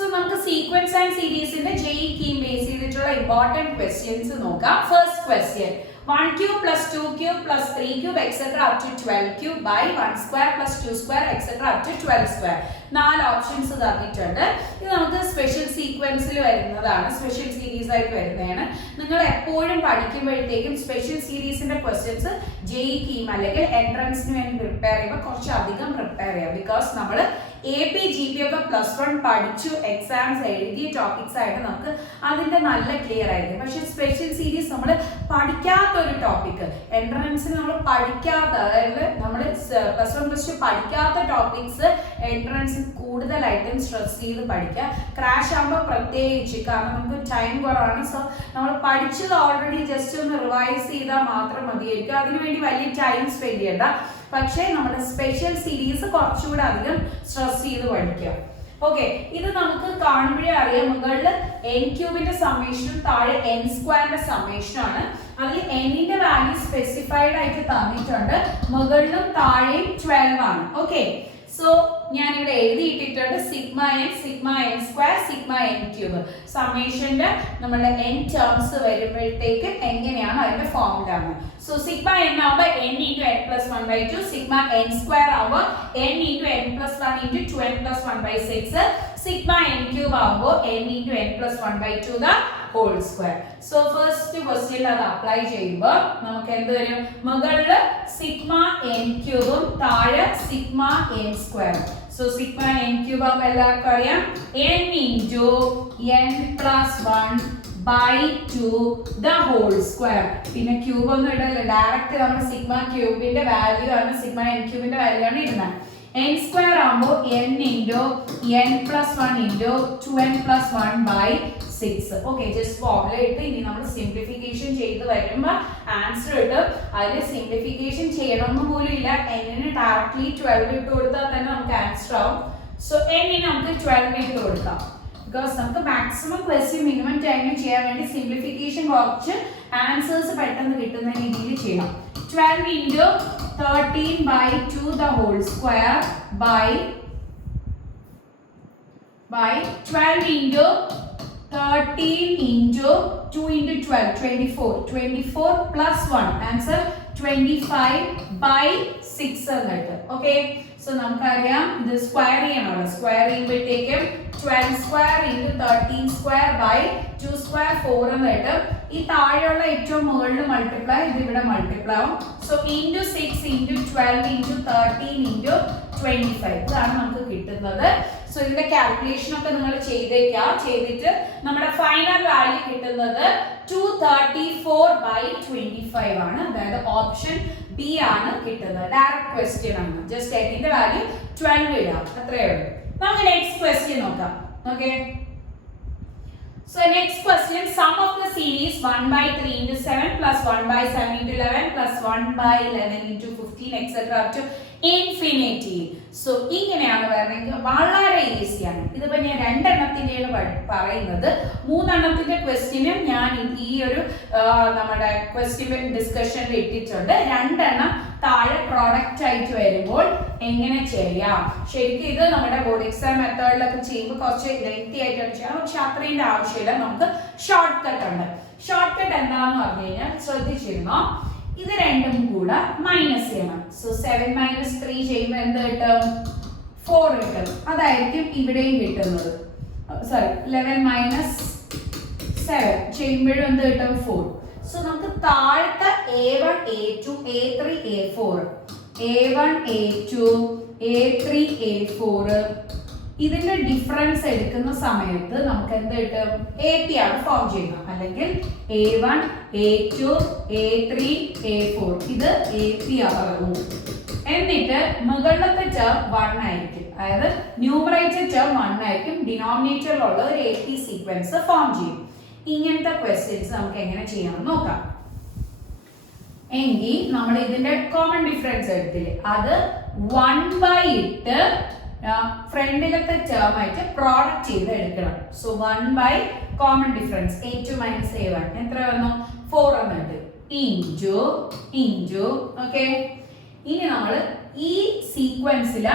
So നമുക്ക് sequence and series ന്റെ JEE key base ചെയ്തിട്ടുള്ള important questions നോക്കാം. First question, 1 cube plus 2 cube plus 3 cube etc. up to 12 cube by 1 square plus 2 square etc. up to 12 square. 4 options തന്നിട്ടുണ്ട്. ഇത് നമുക്ക് special സീക്വൻസിൽ വരുന്നതാണ്, special series ആയിട്ട് വരുന്നതാണ്. നിങ്ങൾ എപ്പോഴും പഠിക്കുമ്പോഴത്തേക്കും സ്പെഷ്യൽ സീരീസിന്റെ ക്വസ്റ്റ്യൻസ് JEE കീം അല്ലെങ്കിൽ എൻട്രൻസിന് വേണ്ടി പ്രിപ്പയർ ചെയ്യുമ്പോൾ കുറച്ചധികം പ്രിപ്പയർ ചെയ്യാം. ബിക്കോസ് നമ്മൾ AP GP ഒക്കെ +1 പഠിച്ചു എക്സാംസ് എഴുതിയ ടോപ്പിക്സ് ആയിട്ട് നമുക്ക് അതിന്റെ നല്ല ക്ലിയർ ആയിരിക്കും. പക്ഷെ സ്പെഷ്യൽ സീരീസ് നമ്മൾ പഠിക്കാത്ത ഒരു ടോപ്പിക്, എൻട്രൻസിന് നമ്മൾ പഠിക്കാത്ത, അതായത് നമ്മൾ +1 +2 പഠിക്കാത്ത ടോപ്പിക്സ് എൻട്രൻസിന് കൂടുതലായിട്ടും സ്ട്രെസ് ചെയ്ത് പഠിക്കുക. ക്രാഷ് ആകുമ്പോൾ പ്രത്യേകിച്ച്, കാരണം നമുക്ക് ടൈം കുറവാണ്. സോ നമ്മൾ പഠിച്ചത് ഓൾറെഡി ജസ്റ്റ് ഒന്ന് റിവൈസ് ചെയ്താൽ മാത്രം മതിയായിരിക്കും. അതിനുവേണ്ടി വലിയ ടൈം സ്പെൻഡ് ചെയ്യണ്ട. പക്ഷേ നമ്മുടെ സ്പെഷ്യൽ സീരീസ് കുറച്ചുകൂടെ അധികം സ്ട്രെസ് ചെയ്ത് പഠിക്കുക. ഓക്കെ, ഇത് നമുക്ക് കാണുമ്പോഴേ അറിയാം. മുകളിൽ n ക്യൂബിന്റെ സമ്മേഷനും താഴെ n സ്ക്വയറിന്റെ സമ്മേഷനും ആണ്. അതിൽ n-ന്റെ വാല്യൂ സ്പെസിഫൈഡ് ആയിട്ട് തന്നിട്ടുണ്ട്. മുകളിലും താഴെയും 12 ആണ്. ഓക്കെ, സോ ഞാൻ ഇവിടെ എഴുതിയിട്ടിട്ടുണ്ട് sigma n square sigma n cube. സമ്മേഷന്റെ നമ്മുടെ n ടേംസ് വരുമ്പോഴത്തേക്ക് എങ്ങനെയാണ് അതിന്റെ ഫോർമുല ആണ്. സോ സിഗ്മ n ആവുമ്പോൾ n into n plus 1/2, സിഗ്മ n സ്ക്വയർ ആവുമ്പോൾ n into n plus 1 into 2n plus 1/6, sigma n cube ആവുമ്പോൾ n into n plus 1/2 the whole square. So first question അത് apply ചെയ്യുമ്പോൾ നമുക്ക് എന്ത് വരും? മുകളിൽ സിഗ്മ n ക്യൂബും താഴെ sigma n square. So sigma n cube ആവുമ്പോൾ എല്ലാവർക്കും അറിയാം n into n plus 1 by 2 the whole square. പിന്നെ ക്യൂബ് ഒന്നും ഇടല്ല, ഡയറക്റ്റ് നമ്മൾ സിഗ്മ ക്യൂബിന്റെ വാല്യൂ ആണ്, സിഗ്മ n ക്യൂബിന്റെ വാല്യൂ ആണ് ഇടുന്നത്. n സ്ക്വയർ ആവുമ്പോൾ n into n plus 1 into 2n plus 1 by 6. Okay, just formula ഇട്ട് ഇനി നമ്മൾ സിംപ്ലിഫിക്കേഷൻ ചെയ്ത് വരുമ്പോൾ ആൻസർ ഇട്ട്. അതിൽ സിംപ്ലിഫിക്കേഷൻ ചെയ്യണമെന്ന് പോലും ഇല്ല. n-ന് ഡയറക്ട്ലി 12 ഇട്ട് കൊടുത്താൽ തന്നെ നമുക്ക് ആൻസർ ആവും. സോ n-ന് നമുക്ക് 12 ഇട്ട് കൊടുക്കാം. ബിക്കോസ് നമുക്ക് മാക്സിമം ക്വസ്റ്റ്യൻ മിനിമം ടൈമിൽ ചെയ്യാൻ വേണ്ടി സിംപ്ലിഫിക്കേഷൻ കുറച്ച് ആൻസേഴ്സ് പെട്ടെന്ന് കിട്ടുന്ന രീതിയിൽ ചെയ്യണം. 12 into 13 by 2 the whole square by 12 into 13 into 2 into 12, 24 plus 1, answer 25 by 6 എന്നിട്ട്. ഓക്കെ, സോ നമുക്കറിയാം ഇത് സ്ക്വയർ ചെയ്യണമല്ലോ. സ്ക്വയർ ചെയ്യുമ്പോഴത്തേക്കും 12 square into 13 square by 2 square 4 എന്നിട്ട് ഈ താഴെയുള്ള ഏറ്റവും മുകളിൽ മൾട്ടിപ്ലൈ, ഇത് ഇവിടെ മൾട്ടിപ്ലൈ ആവും. So into 6 into 12 into 13 into 25 ഇതാണ് നമുക്ക് കിട്ടുന്നത്. സോ ഇതിന്റെ കാൽക്കുലേഷൻ ഒക്കെ നിങ്ങൾ ചെയ്തിട്ട് നമ്മുടെ ഫൈനൽ വാല്യൂ കിട്ടുന്നത് 234/25 ആണ്. അതായത് ഓപ്ഷൻ ബി ആണ് കിട്ടുന്നത്. ഡയറക്റ്റ് ക്വസ്റ്റ്യൻ ആണ്. ജസ്റ്റ് n-ന്റെ വാല്യൂ 12 ഇടാം, അത്രയേ ഉള്ളൂ. നമുക്ക് നെക്സ്റ്റ് ക്വസ്റ്റ്യൻ നോക്കാം. Okay, so next question, sum of the series 1/3 into 7 plus 1/7 into 11 plus 1/11 into 15 etc. up to infinity. So ഇങ്ങനെയാണ് വരണമെങ്കിൽ വളരെ ഈസിയാണ്. ഇതിപ്പോ ഞാൻ രണ്ടെണ്ണത്തിന്റെയാണ് പറയുന്നത്. മൂന്നെണ്ണത്തിന്റെ ക്വസ്റ്റ്യനും ഞാൻ ഈ ഒരു നമ്മുടെ ക്വസ്റ്റ്യൻ ഡിസ്കഷനിൽ ഇട്ടിട്ടുണ്ട്. രണ്ടെണ്ണം താഴെ പ്രോഡക്റ്റ് ആയിട്ട് വരുമ്പോൾ എങ്ങനെ ചെയ്യാം. ശരിക്കും ഇത് നമ്മുടെ ബോർഡ് എക്സാം മെത്തേഡിലൊക്കെ ചെയ്യുമ്പോൾ കുറച്ച് ലെങ്തി ആയിട്ടാണ് ചെയ്യാം. പക്ഷെ അത്രയും ആവശ്യമില്ല, നമുക്ക് ഷോർട്ട് കട്ട് ഉണ്ട്. ഷോർട്ട് കട്ട് എന്താന്ന് പറഞ്ഞു കഴിഞ്ഞാൽ ശ്രദ്ധിച്ചിരുന്നോ, ഇത് രണ്ടും കൂടെ മൈനസ് ചെയ്യണം. സോ 7 - 3 ചെയ്യുമ്പോൾ എന്ത് കിട്ടും? 4 കിട്ടും. അതായിരിക്കും ഇവിടെയും കിട്ടുന്നത്. സോറി, 11 - 7 ചെയ്യുമ്പോഴും എന്ത് കിട്ടും? 4. സോ നമുക്ക് താഴത്തെ A1 A2 A3 A4 A1 A2 A3 A4 ഇതിന്റെ ഡിഫറൻസ് എടുക്കുന്ന സമയത്ത് നമുക്ക് എന്ത് കിട്ടും? AP ആണ് ഫോം ചെയ്യുന്നത്. അല്ലെങ്കിൽ A1 A2 A3 A4 ഇത് AP ആകും. എന്നിട്ട് മുകളിലത്തെ ടേം 1 ആയിരിക്കും. അതായത് ന്യൂമറേറ്റർ ടേം 1 ആയിരിക്കും. ഡിനോമിനേറ്ററിലുള്ള ഒരു AP സീക്വൻസ് ഫോം ചെയ്യും. ഇങ്ങനത്തെ ക്വസ്റ്റ്യൻസ് നമുക്ക് എങ്ങനെ ചെയ്യാമെന്ന് നോക്കാം. എങ്കിൽ നമ്മൾ ഇതിന്റെ കോമൺ ഡിഫറൻസ് എടുത്തില്ലേ, അത് 1 ഇട്ട് ഫ്രണ്ടിലത്തെ ടേം ആയിട്ട് പ്രോഡക്റ്റ് ചെയ്ത് എടുക്കണം. So 1 common difference A2 - A1 എത്ര വന്നു? 4 എന്നിട്ട് ഇൻറ്റു. ഓക്കെ, ഇനി നമ്മൾ ഈ സീക്വൻസിൽ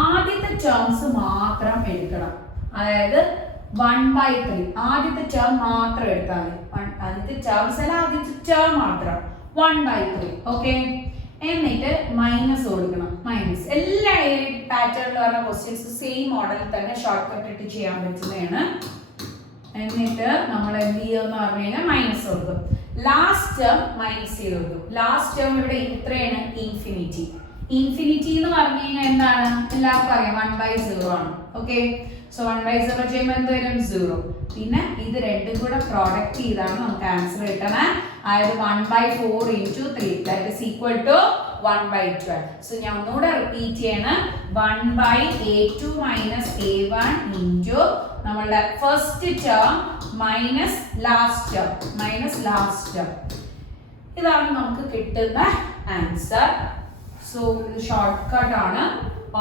ആദ്യത്തെ ടേംസ് മാത്രം എടുക്കണം. അതായത് 1/3 ആദ്യത്തെ ടേം മാത്രം എടുത്താൽ മതി. ആദ്യത്തെ ടേംസ് അല്ല, ആദ്യത്തെ ടേം മാത്രം 1/3. ഓക്കെ, എന്നിട്ട് മൈനസ് കൊടുക്കണം. മൈനസ് എല്ലാ പാറ്റേണിൽ വരുന്ന ക്വസ്റ്റ്യൻസ് സെയിം മോഡലിൽ തന്നെ ഷോർട്ട് കട്ട് ഇട്ട് ചെയ്യാൻ പറ്റുന്നതാണ്. എന്നിട്ട് നമ്മൾ എന്ത് ചെയ്യുമെന്ന് പറഞ്ഞു കഴിഞ്ഞാൽ മൈനസ് കൊടുക്കും. ലാസ്റ്റ് ടേം മൈനസ് ചെയ്ത് കൊടുക്കും. ലാസ്റ്റ് ടേം ഇവിടെ എത്രയാണ്? ഇൻഫിനിറ്റി. ഇൻഫിനിറ്റി എന്ന് പറഞ്ഞു കഴിഞ്ഞാൽ എന്താണ്? എല്ലാവർക്കും അറിയാം, 1/0 ആണ്. ഓക്കെ, സോ 1/0 ചെയ്യുമ്പോൾ എന്ത് വരും? 0. പിന്നെ ഇത് രണ്ടും കൂടെ പ്രോഡക്റ്റ് ചെയ്താണ് നമുക്ക് ആൻസർ കിട്ടണേ. അതായത് 1/4 into 3 that is equal to 1/12. So ഞാൻ ഒന്നുകൂടെ റിപ്പീറ്റ് ചെയ്യണം. 1/a2 minus a1 into നമ്മളുടെ first term minus last term. ഇതാണ് നമുക്ക് കിട്ടുന്ന ആൻസർ. സോ ഇത് ഷോർട്ട് കട്ട് ആണ്.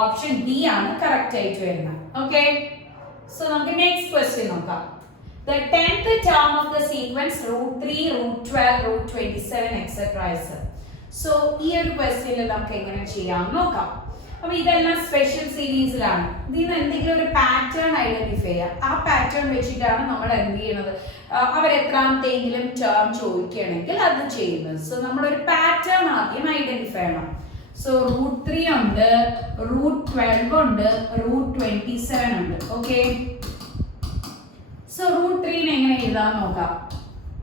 ഓപ്ഷൻ ഡി ആണ് കറക്റ്റ് ആയിട്ട് വരുന്നത്. ഓക്കെ, സോ നമുക്ക് നെക്സ്റ്റ് ക്വസ്റ്റ്യൻ നോക്കാം. The 10th term of the sequence √3, √12, √27 etc. So ഈ ഒരു ക്വസ്റ്റ്യനിൽ നമുക്ക് എങ്ങനെ ചെയ്യാം നോക്കാം. അപ്പൊ ഇതെല്ലാം സ്പെഷ്യൽ സീരീസിലാണ്. ഇതിൽ നിന്ന് എന്തെങ്കിലും ഒരു പാറ്റേൺ ഐഡന്റിഫൈ ചെയ്യാം. ആ പാറ്റേൺ വെച്ചിട്ടാണ് നമ്മൾ എന്ത് ചെയ്യുന്നത്, അവർ എത്രാമത്തെങ്കിലും ടേം ചോദിക്കുകയാണെങ്കിൽ അത് ചെയ്യുന്നത്. സോ നമ്മളൊരു പാറ്റേൺ ആദ്യം ഐഡന്റിഫൈ ചെയ്യണം. സോ √3 ഉണ്ട്, √12 ഉണ്ട്, √27 ഉണ്ട്. ഓക്കെ, സോ √3 എങ്ങനെ എഴുതാൻ നോക്കാം.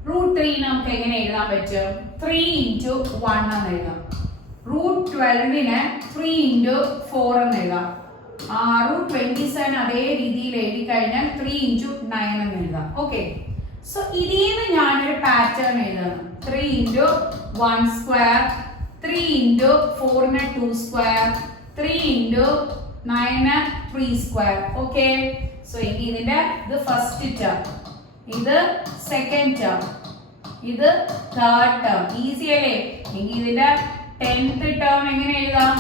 √3 നമുക്ക് എങ്ങനെ എഴുതാൻ പറ്റും? 3 into 1 എന്ന് എഴുതാം. √12 3 into 4 എന്ന് എഴുതാം. √27 അതേ രീതിയിൽ എഴുതി കഴിഞ്ഞാൽ 3 into 9 എന്ന് എഴുതാം. ഓക്കെ, സോ ഇതിന്ന് ഞാനൊരു പാറ്റേൺ എഴുതണം. 3 into 1 square, 3 into 4 2 square, 3 into 9 3 square. Okay, so ഇതിന്റെ ഇത് ഫസ്റ്റ് ടേം, ഇത് സെക്കൻഡ് ടേം, ഇത് തേർഡ് ടേം. ഈസി അല്ലേ? ഇതിന്റെ 10th ടേം എങ്ങനെ എഴുതാം?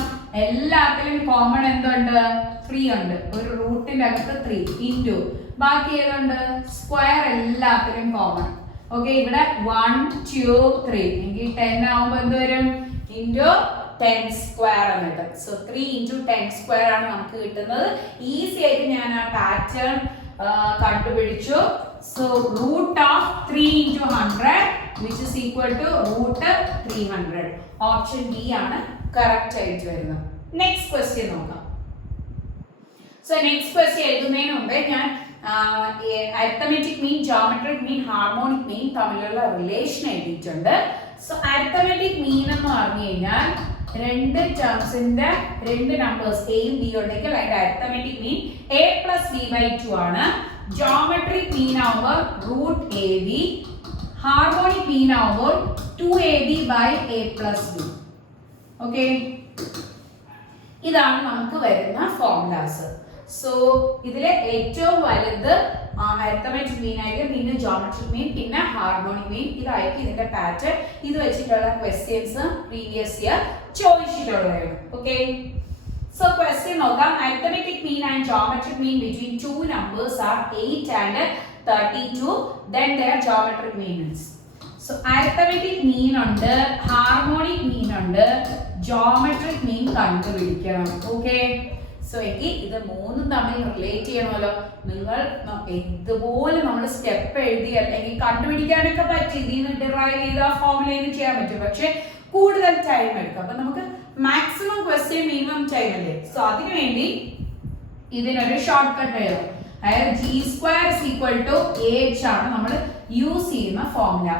എല്ലാത്തിലും കോമൺ എന്തുണ്ട്? 3 ഉണ്ട്. ഒരു റൂട്ടിന്റെ അകത്ത് 3 ഇൻറ്റു ബാക്കി ഏതുണ്ട്? സ്ക്വയർ എല്ലാത്തിലും കോമൺ. ഓക്കെ, ഇവിടെ 1 2 3 എങ്കിൽ 10 ആവുമ്പോൾ എന്ത് വരും? ഇൻറ്റു 10 സ്ക്വയർ എന്നിട്ട്. സോ 3 into 10 സ്ക്വയർ ആണ് നമുക്ക് കിട്ടുന്നത്. ഈസി ആയിട്ട് ഞാൻ ആ പാറ്റേൺ കണ്ടുപിടിച്ചു. So √3 into 100 which is equal to √300. Option D ആണ് കറക്റ്റ് ആയിട്ട് വരുന്നത്. നെക്സ്റ്റ് ക്വസ്റ്റ്യൻ നോക്കാം. സോ നെക്സ്റ്റ് ക്വസ്റ്റ്യൻ എഴുതുന്നതിന് മുമ്പേ ഞാൻ arithmetic mean, geometric mean, harmonic mean തമ്മിലുള്ള റിലേഷൻ എഴുതിയിട്ടുണ്ട്. സോ അരിത്തമെറ്റിക് മീൻ എന്ന് പറഞ്ഞു കഴിഞ്ഞാൽ രണ്ട് ടേംസിന്റെ രണ്ട് നമ്പേഴ്സ് എയും ബി ഉണ്ടെങ്കിൽ അതിന്റെ arithmetic mean a plus b/2 ആണ്. ജോമെട്രിക് മീൻ ആവുമ്പോൾ √ab, ഹാർമോണിക് മീൻ ആവുമ്പോൾ 2ab by a plus b. Okay, ഇതാണ് നമുക്ക് വരുന്ന ഫോർമുലാസ്. സോ ഇതിലെ ഏറ്റവും വലുത് അരിത്തമെറ്റിക് മീൻ ആയിരിക്കും, പിന്നെ ജോമെട്രിക് മീൻ, പിന്നെ ഹാർമോണിക് മീൻ. ഇതായിരിക്കും ഇതിന്റെ പാറ്റേൺ. ഇത് വെച്ചിട്ടുള്ള ക്വസ്റ്റ്യൻസ് പ്രീവിയസ് ഇയർ ചോദിച്ചിട്ടുള്ളതാണ്. ഓക്കെ, സോ ക്വസ്റ്റ്യൻ നോക്കാം. Arithmetic mean and geometric mean between two numbers are 8 and 32. Then their geometric means. So arithmetic mean ഉണ്ട്, ഹാർമോണിക് മീൻ ഉണ്ട്, ജോമെട്രിക് മീൻ കണ്ടുപിടിക്കണം. ഓക്കെ, സോ എങ്കിൽ ഇത് മൂന്നും തമ്മിൽ റിലേറ്റ് ചെയ്യണമല്ലോ. നിങ്ങൾ ഇതുപോലെ നമ്മൾ സ്റ്റെപ്പ് എഴുതി അല്ലെങ്കിൽ കണ്ടുപിടിക്കാനൊക്കെ പറ്റും. ഇതിൽ നിന്ന് ഡിറൈവ് ചെയ്ത ഫോർമുലയിൽ നിന്ന് ചെയ്യാൻ പറ്റും. പക്ഷെ കൂടുതൽ ടൈം എടുക്കും. അപ്പൊ നമുക്ക് മാക്സിമം ക്വസ്റ്റ്യൻ മിനിമം ടൈം അല്ലേ. സോ അതിനുവേണ്ടി ഇതിനൊരു ഷോർട്ട് കട്ട് എഴുതാം. അതായത് g² = h ആണ് നമ്മൾ യൂസ് ചെയ്യുന്ന ഫോർമുല.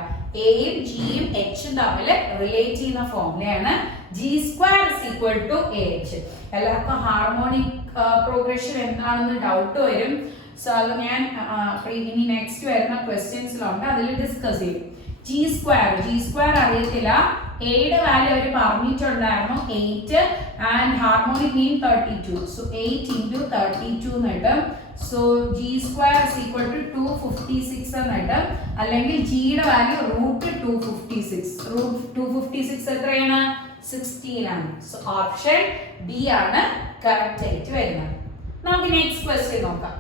എയും ജിയും എച്ചും തമ്മിൽ റിലേറ്റ് ചെയ്യുന്ന ഫോർമുലയാണ് g² h. എല്ലാവർക്കും ഹാർമോണിക് പ്രോഗ്രഷൻ എന്താണെന്ന് ഡൗട്ട് വരും. സോ അത് ഞാൻ ഇനി നെക്സ്റ്റ് വരുന്ന ക്വസ്റ്റ്യൻസിലുണ്ട്, അതിൽ ഡിസ്കസ് ചെയ്യും. g² അറിയത്തില്ല. എയുടെ വാല്യൂ അവർ പറഞ്ഞിട്ടുണ്ടായിരുന്നു 8 and harmonic mean 32. So 8 into 32 എന്നിട്ട് സോ g² = 256 എന്നിട്ട് അല്ലെങ്കിൽ ജിയുടെ വാല്യൂ √256. √256 എത്രയാണ്? 16 ആണ്. സോ ഓപ്ഷൻ ബി ആണ് കറക്റ്റ് ആയിട്ട് വരുന്നത്. നമുക്ക് നെക്സ്റ്റ് ക്വസ്റ്റ്യൻ നോക്കാം.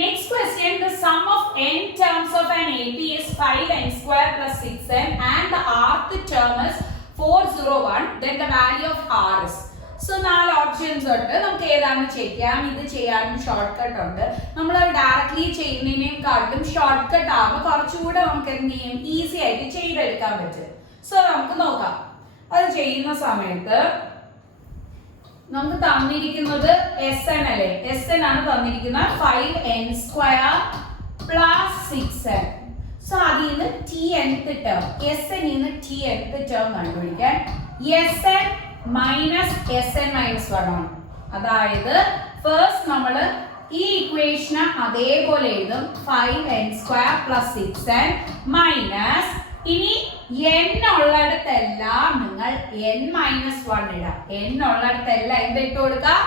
Next question, the sum of n terms of an AP is 5n² plus 6n and the rth term is 401, then the value of r is. So 4 options ഉണ്ട്. നമുക്ക് ഏതാണ് ചെയ്യാം, ഇത് ചെയ്യാനും ഷോർട്ട് കട്ട് ഉണ്ട്. നമ്മൾ directly ചെയ്യുന്നതിനേക്കാളും short cut ആകുമ്പോൾ കുറച്ചുകൂടെ നമുക്ക് എന്ത് ചെയ്യും, ഈസി ആയിട്ട് ചെയ്തെടുക്കാൻ പറ്റും. സോ നമുക്ക് നോക്കാം. അത് ചെയ്യുന്ന സമയത്ത് നമുക്ക് തന്നിരിക്കുന്നത് SN അല്ലേ, SN ആണ് തന്നിരിക്കുന്നത് 5n² പ്ലസ് 6n. സോ അതിൽ നിന്ന് tnth ടേം, SN ന്ന് tnth ടേം കണ്ടുപിടിക്കാൻ SN മൈനസ് SN-1 ആണ്. അതായത് ഫസ്റ്റ് നമ്മൾ ഈ ഇക്വേഷന് അതേപോലെ എഴുതും 5n² പ്ലസ് 6n മൈനസ്, ഇനി n ഉള്ളിടത്തെല്ലാം നിങ്ങൾ n-1 ഇടാം. n ഉള്ളിടത്തെല്ലാം എന്തിട്ട് കൊടുക്കുക,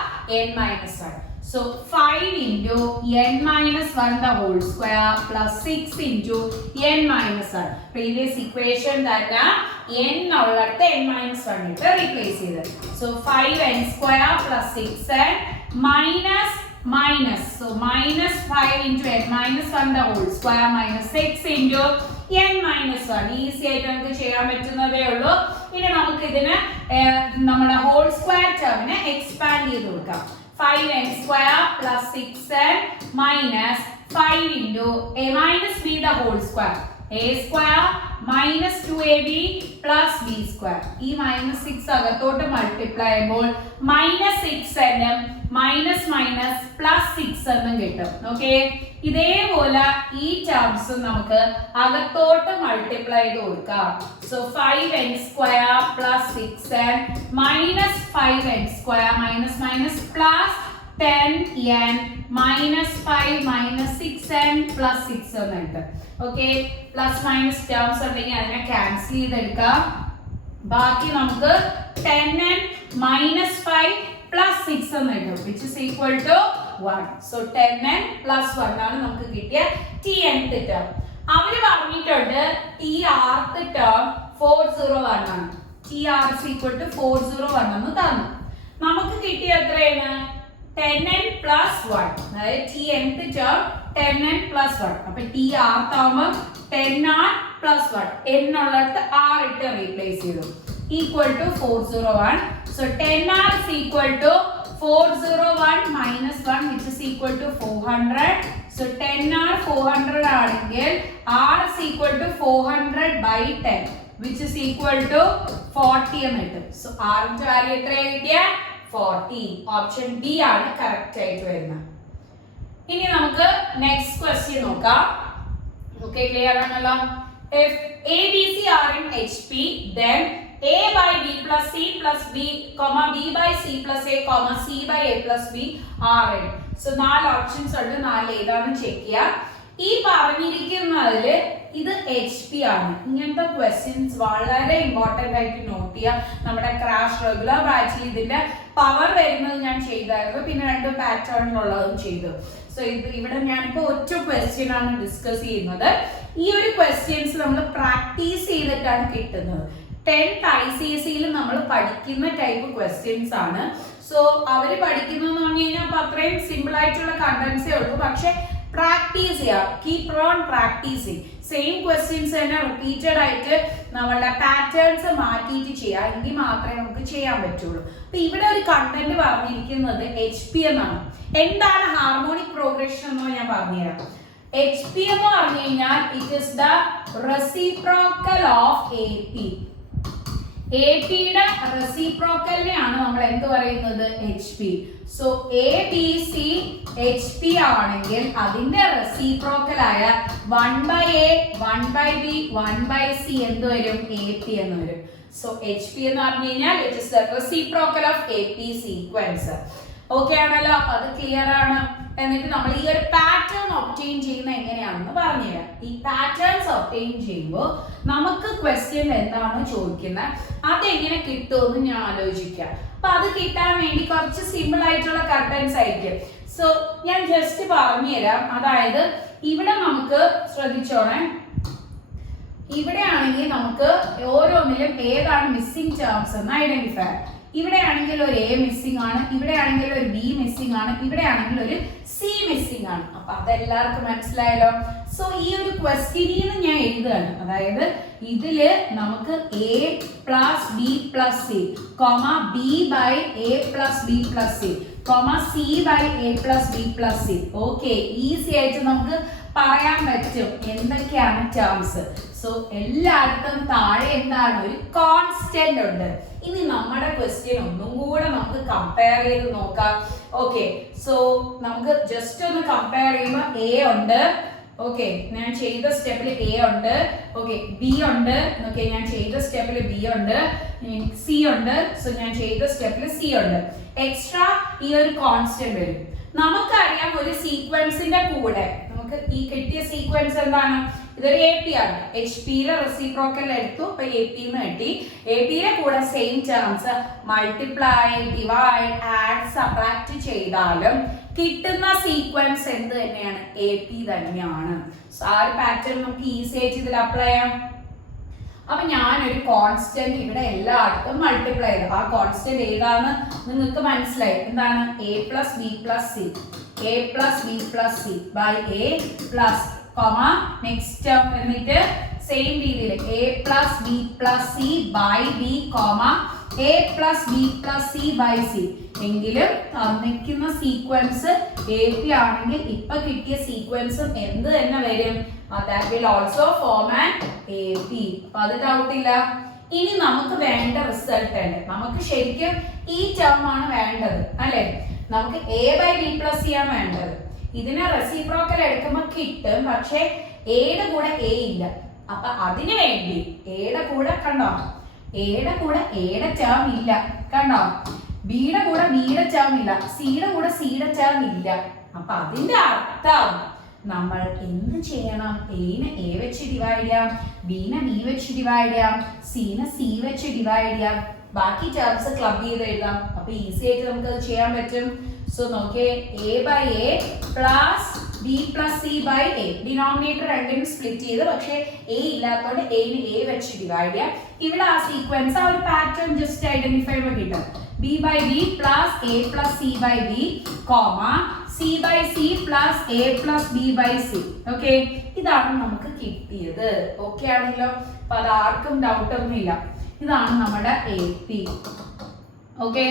n-1. So 5 into n-1 the whole square plus 6 into n-1. Previous equation തന്നെ n ഉള്ളിടത്ത് n-1 ഇട്ട് റീപ്ലേസ് ചെയ്ത്. So 5n² plus 6n minus minus. So minus 5 into n-1 the whole square minus 6 into n-1. Easy ആയിട്ട് നമുക്ക് ചെയ്യാൻ പറ്റുന്നതേ ഉള്ളൂ. ഇനി നമുക്ക് ഇതിന് നമ്മുടെ ഹോൾ സ്ക്വയർ ടേമിനെ എക്സ്പാൻഡ് ചെയ്ത് കൊടുക്കാം. 5n² plus 6n minus 5 into a minus b the whole square, a² minus 2ab plus b². ഈ minus 6 അകത്തോട്ട് മൾട്ടിപ്ലൈ ചെയ്യുമ്പോൾ minus 6n minus minus plus 6 എന്നും കിട്ടും. ഓക്കെ, ഇതേപോലെ ഈ ടേംസ് നമുക്ക് അകത്തോട്ട് മൾട്ടിപ്ലൈ ചെയ്ത് കൊടുക്കാം. So 5n² plus 6n minus 5n² minus minus plus 10n minus 5 minus 6n plus 6 എന്നുണ്ട്. ഓക്കെ, പ്ലസ് മൈനസ് ടേംസ് ഉണ്ടെങ്കിൽ അതിനെ ക്യാൻസൽ ചെയ്തെടുക്കാം. ബാക്കി നമുക്ക് 10n മൈനസ് 5 plus 6 എന്ന് കിട്ടും, which is equal to 1. So 10n plus 1 ആണ് നമുക്ക് കിട്ടിയ tnth ടേം. അവര് പറഞ്ഞിട്ടുണ്ട് trth ടേം 401 ആണ്. tr is equal to 401 എന്ന് തന്നു. നമുക്ക് കിട്ടിയ എത്രയാണ്, 10n plus 1. അതായത് tnth ടേം 10n plus 1. അപ്പൊ tr ആവുമ്പോൾ 10r plus 1. n ഉള്ളിടത്ത് r ഇട്ട് റീപ്ലേസ് ചെയ്തു. Equal to 401. So 10r is equal to 401 minus 1, which is equal to 400. So 10r 400 ആണെങ്കിൽ r is equal to 400 by 10, which is equal to 40 എന്ന് കിട്ടും. So r ന്റെ value എത്രയാണ് കിട്ടിയ, 40. Option B ആണ് കറക്റ്റ് ആയിട്ട് വരുന്നത്. ഇനി നമുക്ക് നെക്സ്റ്റ് ക്വസ്റ്റ്യൻ നോക്കാം. ഓക്കെ, ക്ലിയർ ആണല്ലോ. If A, B, C are in HP, then A by B plus C plus B, comma B by C plus A, comma C by A plus B are in. So 4 options ഉണ്ട്. 4 ഏതാണെന്ന് check ചെയ്യാം. ഈ പറഞ്ഞിരിക്കുന്നതിൽ ഇത് HP ആണ്. ഇങ്ങനത്തെ questions വളരെ important ആയിട്ട് not ചെയ്യാം. നമ്മുടെ ക്രാഷ് റെഗുലർ ബാച്ചിൽ ഇതിന്റെ പവർ വരുന്നത് ഞാൻ ചെയ്തായിരുന്നു, പിന്നെ 2 പാറ്റേണിലുള്ളതും ചെയ്തു. സോ ഇവിടെ ഞാനിപ്പോ ഒറ്റ ക്വസ്റ്റ്യൻ ആണ് ഡിസ്കസ് ചെയ്യുന്നത്. ഈ ഒരു ക്വസ്റ്റ്യൻസ് നമ്മൾ പ്രാക്ടീസ് ചെയ്തിട്ടാണ് കിട്ടുന്നത്. 10th ICSE നമ്മൾ പഠിക്കുന്ന ടൈപ്പ് ക്വസ്റ്റ്യൻസ് ആണ്. സോ അവര് പഠിക്കുന്നതെന്ന് പറഞ്ഞു കഴിഞ്ഞാൽ അപ്പൊ അത്രയും സിമ്പിൾ ആയിട്ടുള്ള കണ്ടന്റ്സേ ഉള്ളൂ. പക്ഷെ പ്രാക്ടീസ് ചെയ്യാം, keep on practising. Same questions തന്നെ റിപ്പീറ്റഡ് ആയിട്ട് നമ്മളുടെ പാറ്റേൺസ് മാറ്റിയിട്ട് ചെയ്യാം, എങ്കിൽ മാത്രമേ നമുക്ക് ചെയ്യാൻ പറ്റുള്ളൂ. അപ്പൊ ഇവിടെ ഒരു കണ്ടന്റ് പറഞ്ഞിരിക്കുന്നത് HP എന്നാണ്. എന്താണ് ഹാർമോണിക് പ്രോഗ്രഷൻ എന്ന് ഞാൻ പറഞ്ഞുതരാം. HP എന്ന് പറഞ്ഞു കഴിഞ്ഞാൽ it is the reciprocal of AP. AP യുടെ റെസിപ്രോക്കലിനെയാണ് നമ്മൾ എന്ത് പറയുന്നത്, HP. സോ ABC HP ആണെങ്കിൽ അതിന്റെ റെസിപ്രോക്കൽ ആയ 1/A 1/B 1/C എന്ത് വരും, AP എന്ന് വരും. സോ HP എന്ന് പറഞ്ഞു കഴിഞ്ഞാൽ it is the reciprocal of AP sequence. Okay ആണല്ലോ, അത് ക്ലിയർ ആണ്. എന്നിട്ട് നമ്മൾ ഈ ഒരു പാറ്റേൺ ഒബ്റ്റെയിൻ ചെയ്യുന്ന എങ്ങനെയാണെന്ന് പറഞ്ഞുതരാം. ഈ പാറ്റേൺസ് ഒബ്റ്റെയിൻ ചെയ്യുമ്പോൾ നമുക്ക് ക്വസ്റ്റ്യൻ എന്താണോ ചോദിക്കുന്നത് അതെങ്ങനെ കിട്ടുമെന്ന് ഞാൻ ആലോചിക്കാം. അപ്പൊ അത് കിട്ടാൻ വേണ്ടി കുറച്ച് സിമ്പിൾ ആയിട്ടുള്ള കണ്ടന്റ്സ് ആയിരിക്കും. സോ ഞാൻ ജസ്റ്റ് പറഞ്ഞുതരാം. അതായത് ഇവിടെ നമുക്ക് ശ്രദ്ധിച്ചോണേ, ഇവിടെ ആണെങ്കിൽ നമുക്ക് ഓരോന്നിലും ഏതാണ് മിസ്സിംഗ് ടേംസ് എന്ന് ഐഡന്റിഫൈ. ഇവിടെ ആണെങ്കിൽ ഒരു എ മിസ്സിംഗ് ആണ്, ഇവിടെ ആണെങ്കിൽ ഒരു ബി മിസ്സിംഗ് ആണ്, ഇവിടെ ആണെങ്കിൽ ഒരു സി മിസ്സിംഗ് ആണ്. അപ്പൊ അതെല്ലാവർക്കും മനസ്സിലായല്ലോ. സോ ഈ ഒരു ക്വസ്റ്റ്യനിന്ന് ഞാൻ എഴുതുകയാണ്, അതായത് ഇതില് നമുക്ക് A plus B plus C comma B by A plus B plus C comma C by A plus B plus C. Okay, easy ആയിട്ട് നമുക്ക് പറയാൻ പറ്റും എന്തൊക്കെയാണ് ടേംസ്. സോ എല്ലായിടത്തും താഴെ എന്താണ്, ഒരു കോൺസ്റ്റന്റ് ഉണ്ട്. ഇനി നമ്മുടെ ക്വസ്റ്റ്യൻ ഒന്നും കൂടെ നമുക്ക് കമ്പയർ ചെയ്ത് നോക്കാം. ഓക്കെ, സോ നമുക്ക് ജസ്റ്റ് ഒന്ന് കമ്പയർ ചെയ്യുമ്പോൾ എ ഉണ്ട്, ഓക്കെ ഞാൻ ചെയ്ത സ്റ്റെപ്പിൽ എ ഉണ്ട്, ഓക്കെ ബി ഉണ്ട്, ഓക്കെ ഞാൻ ചെയ്ത സ്റ്റെപ്പിൽ ബി ഉണ്ട്, സി ഉണ്ട്, സോ ഞാൻ ചെയ്ത സ്റ്റെപ്പിൽ സി ഉണ്ട്. എക്സ്ട്രാ ഈ ഒരു കോൺസ്റ്റന്റ് വരും. നമുക്കറിയാം ഒരു സീക്വൻസിന്റെ കൂടെ നമുക്ക് ഈ കിട്ടിയ സീക്വൻസ് എന്താണ്, ഇതൊരു എ പി ആണ്. എച്ച് പിയുടെ റെസിപ്രോക്കൽ എടുത്തു, ഇപ്പൊ എ പി എന്ന് കിട്ടി. എ പിയുടെ കൂടെ same terms multiply, divide, add, subtract ചെയ്താലും കിട്ടുന്ന സീക്വൻസ് എന്ത് തന്നെയാണ്, എ പി തന്നെയാണ്. സോ ആ ഒരു പാറ്റേൺ നമുക്ക് ഈസി ആയിട്ട് ഇതിൽ അപ്ലൈ ചെയ്യാം. അപ്പൊ ഞാനൊരു കോൺസ്റ്റന്റ് ഇവിടെ എല്ലായിടത്തും മൾട്ടിപ്ലൈ ചെയ്തു. ആ കോൺസ്റ്റന്റ് ഏതാന്ന് നിങ്ങൾക്ക് മനസ്സിലായി. എന്താണ്, A plus B plus C, A plus B plus C by A plus comma next എന്നിട്ട് സെയിം രീതിയിൽ A plus B plus C by B comma A plus B plus C by C. എങ്കിലും തന്നിരിക്കുന്ന sequence A P ആണെങ്കിൽ ഇപ്പൊ കിട്ടിയ സീക്വൻസും എന്ത് തന്നെ വരും, that will also form an AP. അപ്പൊ അത് ഡൗട്ട് ഇല്ല. ഇനി നമുക്ക് വേണ്ട റിസൾട്ട് ഉണ്ട്. നമുക്ക് ശരിക്കും ഈ ടേം ആണ് വേണ്ടത് അല്ലെ, നമുക്ക് A by B plus C ആണ് വേണ്ടത്. ഇതിനെ റെസിപ്രോക്കൽ എടുക്കുമ്പോൾ കിട്ടും, പക്ഷെ എയുടെ കൂടെ എ ഇല്ല. അപ്പൊ അതിനു വേണ്ടി എയുടെ കൂടെ കണ്ടോ, എയുടെ കൂടെ എയുടെ ടേം ഇല്ല, കണ്ടോ ബിയുടെ കൂടെ ബിയുടെ ടേം ഇല്ല, സിയുടെ കൂടെ സിയുടെ ടേം ഇല്ല. അപ്പൊ അതിന്റെ അർത്ഥം നമ്മൾ എന്ത് ചെയ്യണം, എനെ എ വെച്ച് ഡിവൈഡ് ചെയ്യാം, ബിനെ ബി വെച്ച് ഡിവൈഡ് ചെയ്യാം, സിനെ സി വെച്ച് ഡിവൈഡ് ചെയ്യാം, ബാക്കി ടേംസ് ക്ലബ് ചെയ്ത് എഴുതാം. അപ്പൊ ഈസി ആയിട്ട് നമുക്ക് അത് ചെയ്യാൻ പറ്റും. സോ നോക്കിയേ, A by A plus B plus C by A, denominator രണ്ടിനും സ്പ്ലിറ്റ് ചെയ്ത്, പക്ഷെ എ ഇല്ലാത്തതുകൊണ്ട് എനെ എ വെച്ച് ഡിവൈഡ് ചെയ്യാം. ഇവിടെ ആ സീക്വൻസ് ആ ഒരു പാറ്റേൺ ജസ്റ്റ് ഐഡന്റിഫൈ ചെയ്യുമ്പോൾ കിട്ടും. B by B plus A plus C by B comma C by C plus A plus B by C. Okay, ഇതാണ് നമുക്ക് കിട്ടിയത്. ഓക്കെ ആണല്ലോ, അപ്പൊ അത് ആർക്കും ഡൗട്ട് ഒന്നും ഇല്ല. ഇതാണ് നമ്മുടെ എ പി. ഓക്കെ,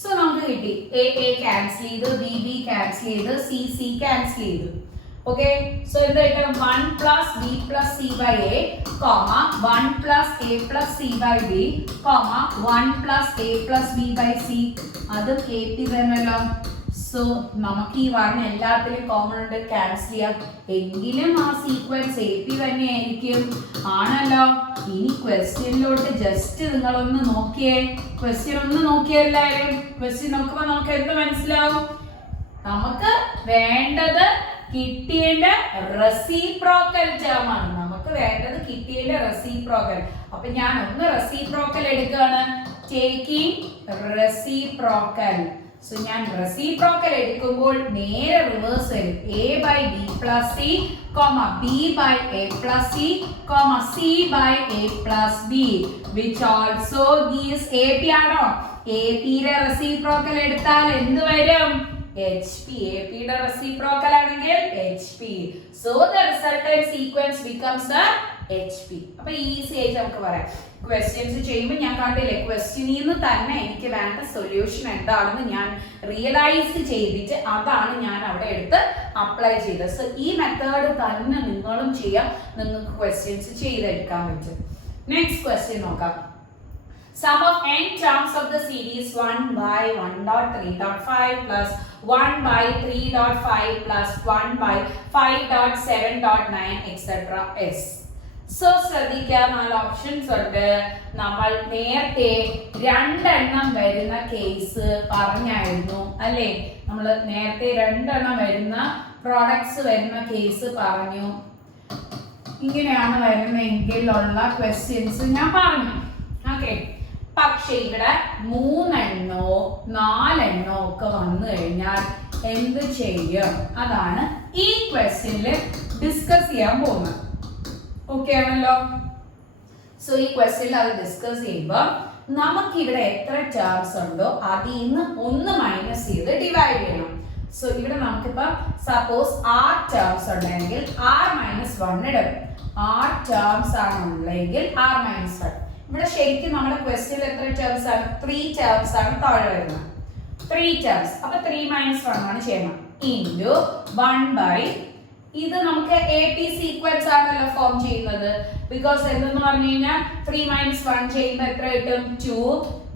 സോ നമുക്ക് കിട്ടി എ എ ക്യാൻസൽ ചെയ്ത്, ബി ബി ക്യാൻസൽ ചെയ്ത്, സി സി ക്യാൻസൽ ചെയ്തു. ഓക്കെ, സോ എന്ത് കിട്ടും, 1 plus B plus C by A comma 1 plus A plus C by B comma 1 plus A plus B by C. അത് A P തന്നെയല്ലോ. So നമുക്ക് ഈ പറഞ്ഞ എല്ലാത്തിലും കോമൺ ഉണ്ട്, ക്യാൻസൽ ചെയ്യാം. എങ്കിലും ആ സീക്വൻസ് എ പി തന്നെ ആയിരിക്കും, ആണല്ലോ. ഇനി ക്വസ്റ്റ്യനിലോട്ട് ജസ്റ്റ് നിങ്ങളൊന്ന് നോക്കിയേ, ക്വസ്റ്റ്യൻ ഒന്ന് നോക്കിയേ എല്ലാവരും. ക്വസ്റ്റ്യൻ നോക്കുമ്പോ നമുക്ക് എന്ത് മനസ്സിലാവും, നമുക്ക് വേണ്ടത് കിട്ടിയതിന്റെ റെസിപ്രോക്കൽ ടേം ആണ്. നമുക്ക് വേണ്ടത് കിട്ടിയതിന്റെ റെസിപ്രോക്കൽ. അപ്പൊ ഞാൻ ഒന്ന് റെസിപ്രോക്കൽ എടുക്കുകയാണ്, ടേക്കിംഗ് റെസിപ്രോക്കൽ. സോ ഞാൻ റെസിപ്രോക്കൽ എടുക്കുമ്പോൾ നേരെ റിവേഴ്സ് വരും. A by B plus C comma B by A plus C comma C by A plus B which also gives A P ആണോ. എ പിയുടെ റെസിപ്രോക്കൽ എടുത്താൽ എന്ത് വരും, എച്ച് പി. എ പിയുടെ റെസിപ്രോക്കൽ ആണെങ്കിൽ H P. So the resultant sequence becomes the H P. അപ്പൊ easy ആയിട്ട് നമുക്ക് പറയാം. ക്വസ്റ്റ്യൻസ് ചെയ്യുമ്പോൾ ഞാൻ കണ്ടില്ലേ, ക്വസ്റ്റ്യനിൽ നിന്ന് തന്നെ എനിക്ക് വേണ്ട സൊല്യൂഷൻ എന്താണെന്ന് ഞാൻ റിയലൈസ് ചെയ്തിട്ട് അതാണ് ഞാൻ അവിടെ എടുത്ത് അപ്ലൈ ചെയ്തത്. സോ ഈ മെത്തേഡ് തന്നെ നിങ്ങളും ചെയ്യാം, നിങ്ങൾക്ക് ക്വസ്റ്റ്യൻസ് ചെയ്തെടുക്കാൻ പറ്റും. നെക്സ്റ്റ് ക്വസ്റ്റ്യൻ നോക്കാം. Sum of n terms of the series 1 by 1.3.5 plus 1 by 3.5 plus 1 by 5.7.9 etc. is. So ശ്രദ്ധിക്കുക, 4 ഓപ്ഷൻസ് ഉണ്ട്. നമ്മൾ നേരത്തെ 2 എണ്ണം വരുന്ന കേസ് പറഞ്ഞായിരുന്നു അല്ലേ, നമ്മൾ നേരത്തെ 2 എണ്ണം വരുന്ന പ്രോഡക്ട്സ് വരുന്ന കേസ് പറഞ്ഞു. ഇങ്ങനെയാണ് വരുന്നതെങ്കിൽ ഉള്ള ക്വസ്റ്റ്യൻസ് ഞാൻ പറഞ്ഞു. ഓക്കെ, പക്ഷെ ഇവിടെ 3 എണ്ണോ 4 എണ്ണോ ഒക്കെ വന്നു കഴിഞ്ഞാൽ എന്ത് ചെയ്യും, അതാണ് ഈ ക്വസ്റ്റ്യനിൽ ഡിസ്കസ് ചെയ്യാൻ പോകുന്നത്. ഓക്കെ ആണല്ലോ. സോ ഈ ക്വസ്റ്റ്യനിൽ അത് ഡിസ്കസ് ചെയ്യുമ്പോൾ നമുക്കിവിടെ എത്ര ടേംസ് ഉണ്ടോ അതിൽ നിന്ന് 1 മൈനസ് ചെയ്ത് ഡിവൈഡ് ചെയ്യണം. സോ ഇവിടെ നമുക്കിപ്പോൾ സപ്പോസ് R ടേംസ് ഉണ്ടെങ്കിൽ R-1 ഇടും. R ടേംസ് ആണുള്ളെങ്കിൽ R-1. ഇവിടെ ശരിക്കും നമ്മുടെ ക്വസ്റ്റ്യനിൽ എത്ര ടേംസ് ആണ്? 3 ടേംസ് ആണ് താഴെ വരുന്നത്. 3 ടേംസ്. അപ്പൊ 3-1 ആണ് ചെയ്യണം. ഇൻറ്റു 1 ഇത് നമുക്ക് AP സീക്വൻസ് ആണല്ലോ ഫോം ചെയ്യുന്നത്. ബിക്കോസ് എന്തെന്ന് പറഞ്ഞു കഴിഞ്ഞാൽ 3-1 ചെയ്യുമ്പോൾ എത്ര കിട്ടും? 2.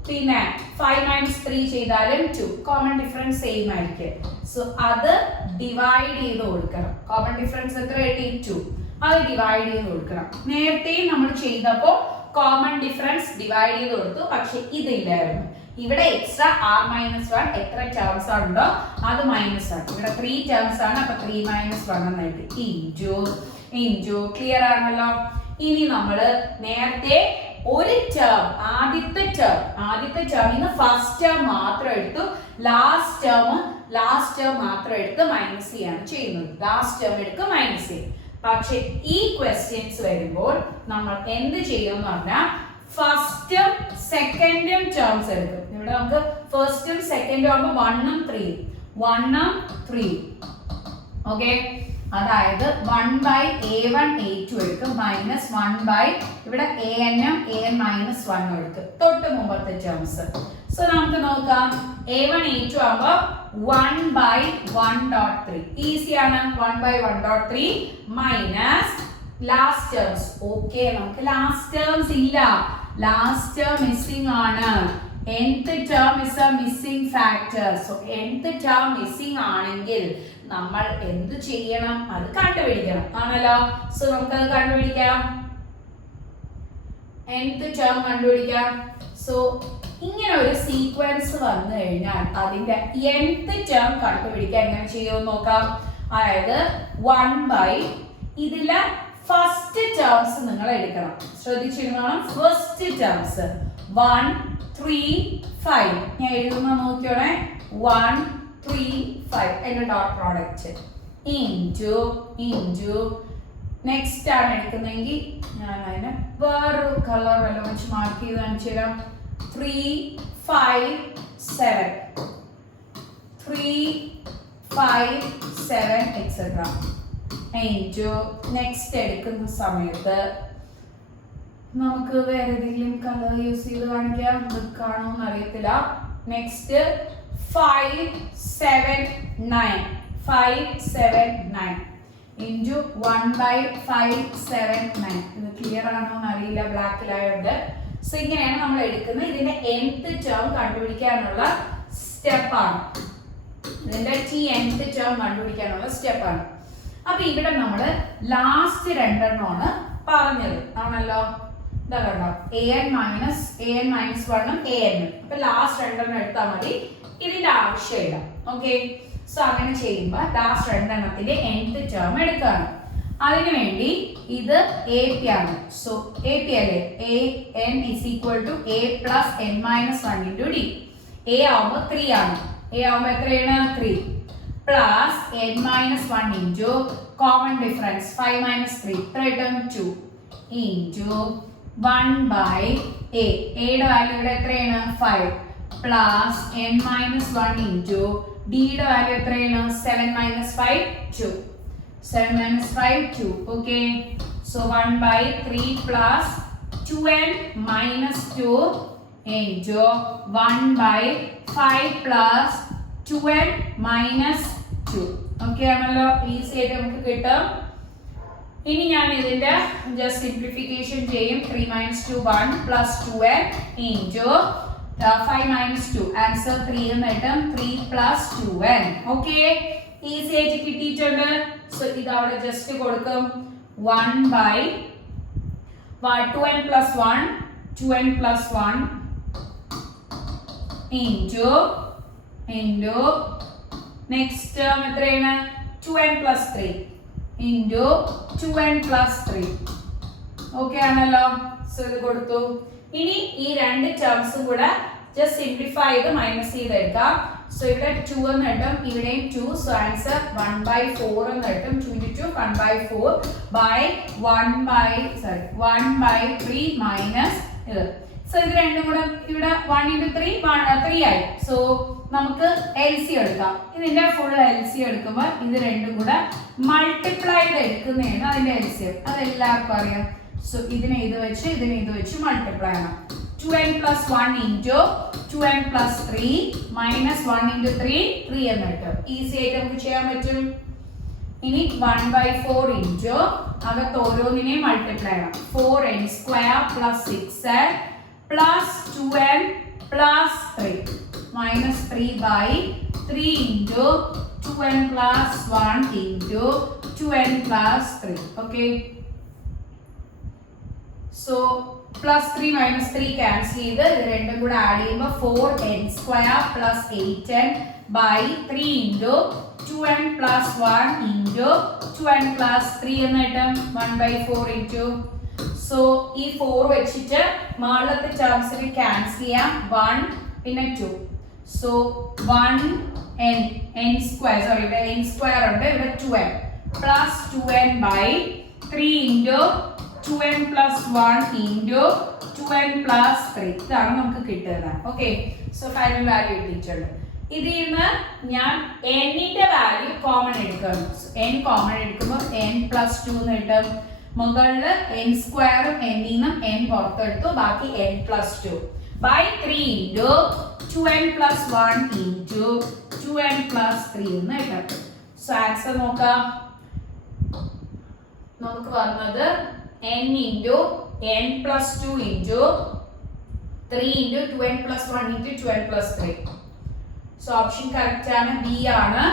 പിന്നെ 5-3 ചെയ്താലും 2. കോമൺ ഡിഫറൻസ് സെയിം ആയിരിക്കും. സോ അത് ഡിവൈഡ് ചെയ്ത് കൊടുക്കണം. കോമൺ ഡിഫറൻസ് എത്ര കിട്ടി? 2. അത് ഡിവൈഡ് ചെയ്ത് കൊടുക്കണം. നേരത്തെ നമ്മൾ ചെയ്തപ്പോൾ കോമൺ ഡിഫറൻസ് ഡിവൈഡ് ചെയ്ത് കൊടുത്തു, പക്ഷെ ഇതില്ലായിരുന്നു. ഇവിടെ എക്സ്ട്രാ R-1 എത്ര ടേംസ് ഉണ്ടോ അത് മൈനസ് ആണ്. ഇവിടെ 3 ടേംസ് ആണ്. അപ്പൊ 3-1 എന്നായിട്ട് ഇൻറ്റു ക്ലിയർ ആണല്ലോ. ഇനി നമ്മള് നേരത്തെ ഒരു ടേം ആദ്യത്തെ ടേമിന്ന് ഫസ്റ്റ് ടേം മാത്രം എടുത്തു, ലാസ്റ്റ് ടേം മാത്രം എടുത്ത് മൈനസ് ചെയ്യാണ് ചെയ്യുന്നത്. ലാസ്റ്റ് ടേം എടുത്ത് മൈനസ് ചെയ്യും. പക്ഷെ ഈ ക്വസ്റ്റ്യൻസ് വരുമ്പോൾ നമ്മൾ എന്ത് ചെയ്യുമെന്ന് പറഞ്ഞാൽ ഫസ്റ്റും സെക്കൻഡും ടേംസ് എടുക്കും. ഇവിടെ നമുക്ക് ഫസ്റ്റും സെക്കൻഡും ആകുമ്പോൾ 1 ഉം 3. ഓക്കെ, അതായത് 1/A1 A2 എടുക്കും മൈനസ് 1 ഇവിടെ AN ഉം AN-1 എടുക്കും തൊട്ട് മുമ്പത്തെ ടേംസ്. സോ നമുക്ക് നോക്കാം. A1 A2 ആകുമ്പോൾ 1/1.3 ഈസിയാണ്. 1/1.3 മൈനസ് ലാസ്റ്റ് ടേംസ്. ഓക്കെ, നമുക്ക് ലാസ്റ്റ് ടേംസ് ഇല്ല. ലാസ്റ്റ് ടേം മിസ്സിംഗ് ആണ്. nth term is a missing factor. So nth term missing ആണെങ്കിൽ നമ്മൾ എന്ത് ചെയ്യണം? അത് കണ്ടുപിടിക്കണം ആണല്ലോ. സോ നമുക്ക് അത് കണ്ടുപിടിക്കാം. nth ടേം കണ്ടുപിടിക്കാം. സോ ഇങ്ങനെ ഒരു സീക്വൻസ് വന്നു കഴിഞ്ഞാൽ അതിന്റെ nth ടേം കണ്ടുപിടിക്കാൻ എങ്ങനെ ചെയ്യുമെന്ന് നോക്കാം. അതായത് 1 ഇതിലെ ഫസ്റ്റ് ടേംസ് നിങ്ങൾ എടുക്കണം. ശ്രദ്ധിച്ചിരുന്നോണം. ഫസ്റ്റ് ടേംസ് 1, 3, 5 ഞാൻ എഴുതുന്ന നോക്കിയോണേ. 1, 3, 5 എന്റെ ഡോട്ട് പ്രോഡക്റ്റ് ഇൻറ്റു നെക്സ്റ്റ് ആണ് എടുക്കുന്നതെങ്കിൽ ഞാൻ അതിന് വേറൊരു കളർ വല്ലതും വെച്ച് മാർക്ക് ചെയ്ത് കാണിച്ചു തരാം. 3, 5, 7 3, 5, 7 എക്സെട്ര ഇൻറ്റു നെക്സ്റ്റ് എടുക്കുന്ന സമയത്ത് നമുക്ക് വേറെ ഏതെങ്കിലും കളർ യൂസ് ചെയ്ത് കാണിക്കാം. ഇത് കാണുമെന്ന് അറിയത്തില്ല. Next 5, 7, 9 into 1/579. ഇത് ക്ലിയർ ആണോ എന്ന് അറിയില്ല, ബ്ലാക്കിലായോണ്ട്. സോ ഇങ്ങനെയാണ് നമ്മൾ എടുക്കുന്നത്. ഇതിന്റെ nth ടേം കണ്ടുപിടിക്കാനുള്ള സ്റ്റെപ്പാണ്. ഇതിന്റെ nth ടേം കണ്ടുപിടിക്കാനുള്ള സ്റ്റെപ്പാണ്. അപ്പൊ ഇവിടെ നമ്മൾ ലാസ്റ്റ് രണ്ടെണ്ണമാണ് പറഞ്ഞത് ആണല്ലോ. ഇതാ കണ്ടോ, AN-1 ഉം AN ഉം. അപ്പൊ ലാസ്റ്റ് രണ്ടെണ്ണം എടുത്താൽ മതി, ഇതിന്റെ ആവശ്യമില്ല. ഓക്കെ, സോ അങ്ങനെ ചെയ്യുമ്പോൾ ലാസ്റ്റ് രണ്ടെണ്ണത്തിന്റെ nth ടേം എടുക്കുകയാണ്. അതിനുവേണ്ടി ഇത് AP ആണ്. സോ AP അല്ലേ, AN is equal to A plus N-1 into D. A ആവുമ്പോൾ 3 ആണ്. A ആവുമ്പോൾ എത്രയാണ്? 3 plus N-1 into common difference 5-3 എത്രയായിട്ടും 2 into 1/A. യുടെ വാല്യൂ ഇവിടെ എത്രയാണ്? 5 plus N-1 into D യുടെ വാല്യൂ എത്രയാണ്? 7-5 2. 7-5 2. Okay, so 1/3 plus 2n-2 into 1/5 plus 2n-2. Okay ആണല്ലോ, ഈസി ആയിട്ട് നമുക്ക് കിട്ടും. ഇനി ഞാൻ ഇതിന്റെ ജസ്റ്റ് സിംപ്ലിഫിക്കേഷൻ ചെയ്യും. 3 - 2 1 plus 2n into 5 - 2 ആൻസർ 3 എന്ന് കിട്ടും. 3 plus 2n. ഓക്കെ, ഈസി ആയിട്ട് കിട്ടിയിട്ടുണ്ട്. സോ ഇത് അവിടെ ജസ്റ്റ് കൊടുക്കും. 2n plus 1 into next term എത്രയാണ്? 2n plus 3 into 2n plus 3. Okay ആണല്ലോ. സോ ഇത് കൊടുത്തു. ഇനി ഈ രണ്ട് ടേംസും കൂടെ ജസ്റ്റ് സിംപ്ലിഫൈ ചെയ്ത് മൈനസ് ചെയ്തെടുക്കാം. സോ ഇവിടെ 2 എന്ന് കിട്ടും, ഇവിടെയും 2. സോ ആൻസർ 1/4 എന്ന് കിട്ടും. 2 into 2 1/4 by 1/3 minus ഇത് സോ ഇത് രണ്ടും കൂടെ ഇവിടെ 1 into 3 3 ആയി. സോ നമുക്ക് LC എടുക്കാം. ഇതിന്റെ ഫുൾ LC എടുക്കുമ്പോൾ ഇത് രണ്ടും കൂടെ മൾട്ടിപ്ലൈഡ് എടുക്കുന്നതാണ് അതിന്റെ LCM. അതെല്ലാവർക്കും അറിയാം. സോ ഇതിനെ ഇത് വെച്ച് മൾട്ടിപ്ലൈ ചെയ്യണം. 2n plus 1 into 2n plus 3 minus 1 into 3 3 എന്ന് കിട്ടും. ഈസി ആയിട്ട് നമുക്ക് ചെയ്യാൻ പറ്റും. ഇനി 1/4 into അകത്ത് ഓരോന്നിനെയും മൾട്ടിപ്ലൈ ചെയ്യണം. 4n square plus 6n plus 2n plus 3 minus 3/3 into 2n plus 1 into 2n plus 3. Okay. So plus 3 minus 3 cancel ചെയ്ത് ഇത് രണ്ടും കൂടെ ആഡ് ചെയ്യുമ്പോൾ 4n square plus 8n by 3 into 2n plus 1 into 2n plus 3 എന്ന് കിട്ടും. 1/4 into. So ഈ 4 വെച്ചിട്ട് മുകളിലത്തെ ടേംസിനെ ക്യാൻസൽ ചെയ്യാം. 1 പിന്നെ 2. സോ 1n square ഇവിടെ n square ഉണ്ട്, ഇവിടെ 2n plus 2n by 3 into 2n plus 1 into 2n plus 3. ഇതാണ് നമുക്ക് കിട്ടുന്നത്. ഓക്കെ. സോ ഫൈനൽ വാല്യൂ കിട്ടിയിട്ടുണ്ട്. ഇതിൽ നിന്ന് ഞാൻ n-ന്റെ വാല്യൂ കോമൺ എടുക്കണം. n കോമൺ എടുക്കുമ്പോൾ n plus 2 എന്ന് കിട്ടും. മുകളിൽ n സ്ക്വയറും n-ൽ നിന്നും n പുറത്തെടുത്തു, ബാക്കി n plus 2 by 3 into 2n plus 1 into 2n plus 3 എന്ന് കിട്ടും. സോ ആൻസർ നോക്കാം. നമുക്ക് വന്നത് n into n plus 2 into 3 into 2n plus 1 into 2n plus 3. So option correct ആണ്, ബി ആണ്.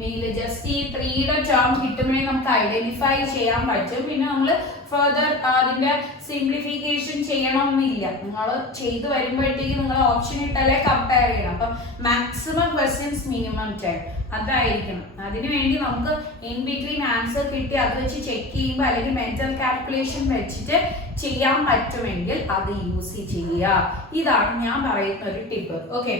ബിയിൽ ജസ്റ്റ് ഈ 3യുടെ ടേം കിട്ടുമ്പോഴേ നമുക്ക് ഐഡന്റിഫൈ ചെയ്യാൻ പറ്റും. പിന്നെ നമ്മൾ ഫർദർ അതിന്റെ സിംപ്ലിഫിക്കേഷൻ ചെയ്യണമെന്നില്ല. നിങ്ങൾ ചെയ്തു വരുമ്പോഴത്തേക്ക് നിങ്ങൾ ഓപ്ഷൻ ഇട്ടാലേ കമ്പയർ ചെയ്യണം. അപ്പം മാക്സിമം ക്വസ്റ്റ്യൻസ് മിനിമം 10 അതായിരിക്കണം. അതിനുവേണ്ടി നമുക്ക് ഇൻ ബിറ്റ്വീൻ ആൻസർ കിട്ടി അത് വെച്ച് ചെക്ക് ചെയ്യുമ്പോൾ അല്ലെങ്കിൽ മെന്റൽ കാൽക്കുലേഷൻ വെച്ചിട്ട് ചെയ്യാൻ പറ്റുമെങ്കിൽ അത് യൂസ് ചെയ്യുക. ഇതാണ് ഞാൻ പറയുന്ന ഒരു ടിപ്പ്. ഓക്കെ.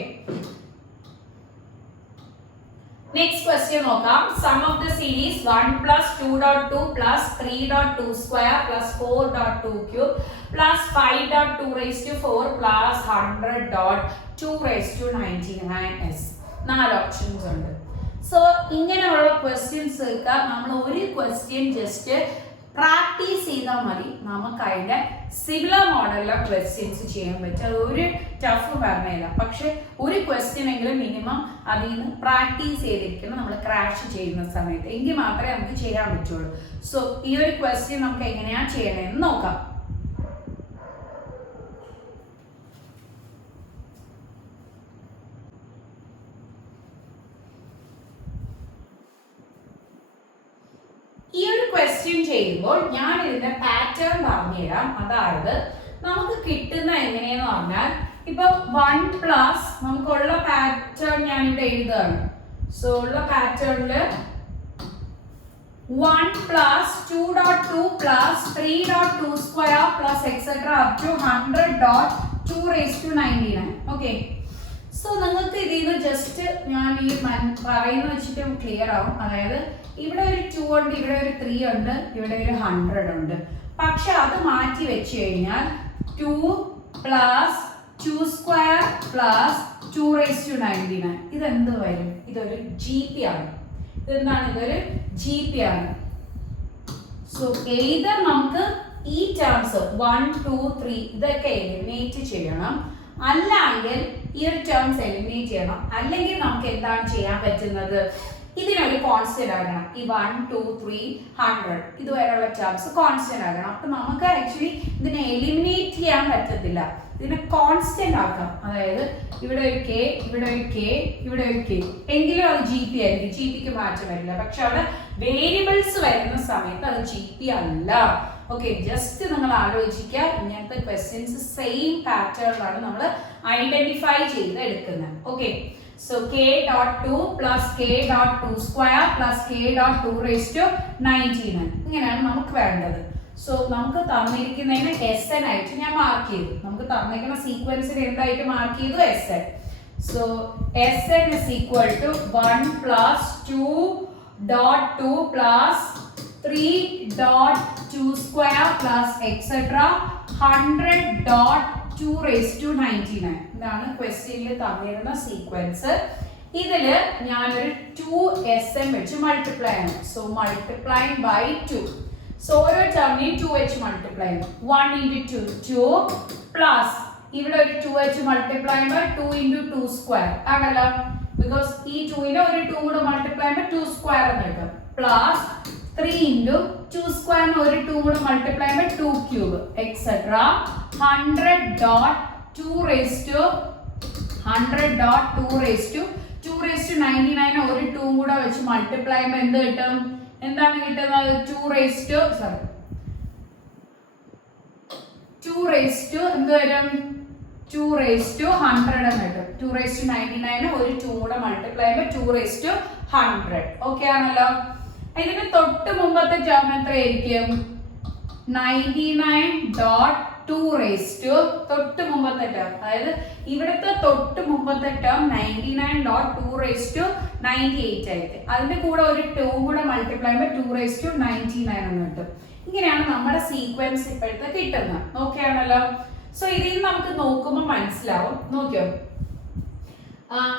Next question നോക്കാം. Sum of the series 1 plus 2.2 plus 3.2 square plus 4.2 cube plus 5.2 raised to 4 plus 100.2 raised to 99s. 4 options ഉണ്ട്. സോ ഇങ്ങനെയുള്ള ക്വസ്റ്റ്യൻസ് ഒക്കെ നമ്മൾ ഒരു ക്വസ്റ്റ്യൻ ജസ്റ്റ് പ്രാക്ടീസ് ചെയ്താൽ മതി. നമുക്ക് അതിന്റെ സിമിലർ മോഡലിലെ ക്വസ്റ്റ്യൻസ് ചെയ്യാൻ പറ്റും. അത് ഒരു ടഫ് പറഞ്ഞില്ല, പക്ഷെ ഒരു ക്വസ്റ്റ്യൻ എങ്കിലും മിനിമം അതിൽ നിന്ന് പ്രാക്ടീസ് ചെയ്തിരിക്കണം നമ്മൾ ക്രാഷ് ചെയ്യുന്ന സമയത്ത്. എങ്കിൽ മാത്രമേ നമുക്ക് ചെയ്യാൻ പറ്റുള്ളൂ. സോ ഈ ഒരു ക്വസ്റ്റ്യൻ നമുക്ക് എങ്ങനെയാണ് ചെയ്യണമെന്ന് നോക്കാം. ഈ ഒരു ക്വസ്റ്റ്യൻ ചെയ്യുമ്പോൾ ഞാൻ ഇതിന്റെ പാറ്റേൺ പറഞ്ഞുതരാം. അതായത് നമുക്ക് കിട്ടുന്ന എങ്ങനെയെന്ന് പറഞ്ഞാൽ ഇപ്പൊ 1 പ്ലസ് നമുക്കുള്ള പാറ്റേൺ ഞാൻ ഇവിടെ എഴുതുകയാണ്. സോ ഉള്ള പാറ്റേണില് 1 plus 2.2 plus 3.2 square plus etc. up to 100.2 raised to 99. Okay. So നിങ്ങൾക്ക് ഇതിൽ നിന്ന് ജസ്റ്റ് ഞാൻ ഈ പറയുന്ന വെച്ചിട്ട് ക്ലിയർ ആവും. അതായത് ഇവിടെ ഒരു 2 ഉണ്ട്, ഇവിടെ ഒരു 3 ഉണ്ട്, ഇവിടെ ഒരു 100 ഉണ്ട്. പക്ഷെ അത് മാറ്റി വെച്ച് കഴിഞ്ഞാൽ 2 plus 2 square plus 2 raised to 99 ഇതെന്ത് വരും? ഇതൊരു GP ആണ്. ഇതെന്താണ്? ഇതൊരു GP ആണ്. സോ എയ്തർ നമുക്ക് ഈ ടേംസ് 1 2 3 ഇതൊക്കെ എലിമിനേറ്റ് ചെയ്യണം, അല്ലെങ്കിൽ ഈ ഒരു ടേംസ് എലിമിനേറ്റ് ചെയ്യണം. അല്ലെങ്കിൽ നമുക്ക് എന്താണ് ചെയ്യാൻ പറ്റുന്നത്? ഇതിനൊരു കോൺസ്റ്റന്റ് ആകണം. ഈ 1 2 3 100 ഇതുവരെയുള്ള ടേംസ് കോൺസ്റ്റന്റ് ആകണം. അപ്പൊ നമുക്ക് ആക്ച്വലി ഇതിനെ എലിമിനേറ്റ് ചെയ്യാൻ പറ്റത്തില്ല, ഇതിനെ കോൺസ്റ്റന്റ് ആക്കാം. അതായത് ഇവിടെ ഒരു കെ, ഇവിടെ ഒരു കെ, ഇവിടെ ഒരു കെ, എങ്കിലും അത് GP ആയിരിക്കും. GPക്ക് മാറ്റം വരില്ല. പക്ഷെ അവിടെ വേരിയബിൾസ് വരുന്ന സമയത്ത് അത് GP അല്ല. ഓക്കെ, ജസ്റ്റ് നിങ്ങൾ ആലോചിക്കുക. ഇങ്ങനത്തെ ക്വസ്റ്റ്യൻസ് സെയിം പാറ്റേണിലാണ് നമ്മൾ ഐഡന്റിഫൈ ചെയ്ത് എടുക്കുന്നത്. Okay, so k.2 plus k.2 square plus k.2 raised to 99 ഇങ്ങനെയാണ് നമുക്ക് വേണ്ടത്. സോ നമുക്ക് തന്നിരിക്കുന്നതിന് SN ആയിട്ട് ഞാൻ മാർക്ക് ചെയ്തു. നമുക്ക് തന്നിരിക്കുന്ന സീക്വൻസിന് എന്തായിട്ട് മാർക്ക് ചെയ്തു? SN. So SN is equal to 1 plus 2.2 plus 3.2 square plus etc. 100.2 2 raised to 99. ഇതാണ് ക്വസ്റ്റ്യനിൽ തന്നിരുന്ന സീക്വൻസ്. ഇതില് ഞാനൊരു 2sn വെച്ച് മൾട്ടിപ്ലൈ ആണ്. So multiplying by 2. സോ ഓരോ ടേമിനെയും 2 വെച്ച് മൾട്ടിപ്ലൈ ചെയ്യും. 1 into 2 പ്ലസ് ഇവിടെ ഒരു 2 വെച്ച് മൾട്ടിപ്ലൈ ചെയ്യുമ്പോൾ 2 into 2 സ്ക്വയർ ആണല്ലോ. ബിക്കോസ് ഈ 2നെ ഒരു 2 കൂടെ മൾട്ടിപ്ലൈ ചെയ്യുമ്പോൾ 2 സ്ക്വയർ എന്ന് കിട്ടും. പ്ലസ് 3 into 2 സ്ക്വയറിന് ഒരു 2 കൂടെ മൾട്ടിപ്ലൈ ചെയ്യുമ്പോൾ 2 cube etcetera 100.2 raised to 2 raised to 99 ഒരു 2 കൂടെ വെച്ച് മൾട്ടിപ്ലൈ ചെയ്യുമ്പോൾ എന്ത് കിട്ടും? എന്താണ് കിട്ടുന്നത്? 2 raised to എന്ത് വരും? 2 raised to 100 എന്ന് കിട്ടും. 2 raised to 99 ഒരു 2 കൂടെ മൾട്ടിപ്ലൈ ചെയ്യുമ്പോൾ 2 raised to 100. ഓക്കെ ആണല്ലോ. ഇതിന് തൊട്ട് മുമ്പത്തെ ടേം എത്രയായിരിക്കും? 99.2 raised to തൊട്ട് മുമ്പത്തെ ടേം, അതായത് ഇവിടുത്തെ തൊട്ട് മുമ്പത്തെ ടേം 99.2 raised to 98 ആയിട്ട് അതിന്റെ കൂടെ ഒരു 2 കൂടെ മൾട്ടിപ്ലൈ ചെയ്യുമ്പോൾ 2 raised to 99 എന്ന് കിട്ടും. ഇങ്ങനെയാണ് നമ്മുടെ സീക്വൻസ് ഇപ്പോഴത്തെ കിട്ടുന്നത്. ഓക്കെ ആണല്ലോ. സോ ഇതിൽ നമുക്ക് നോക്കുമ്പോൾ മനസ്സിലാവും. നോക്കിയോ,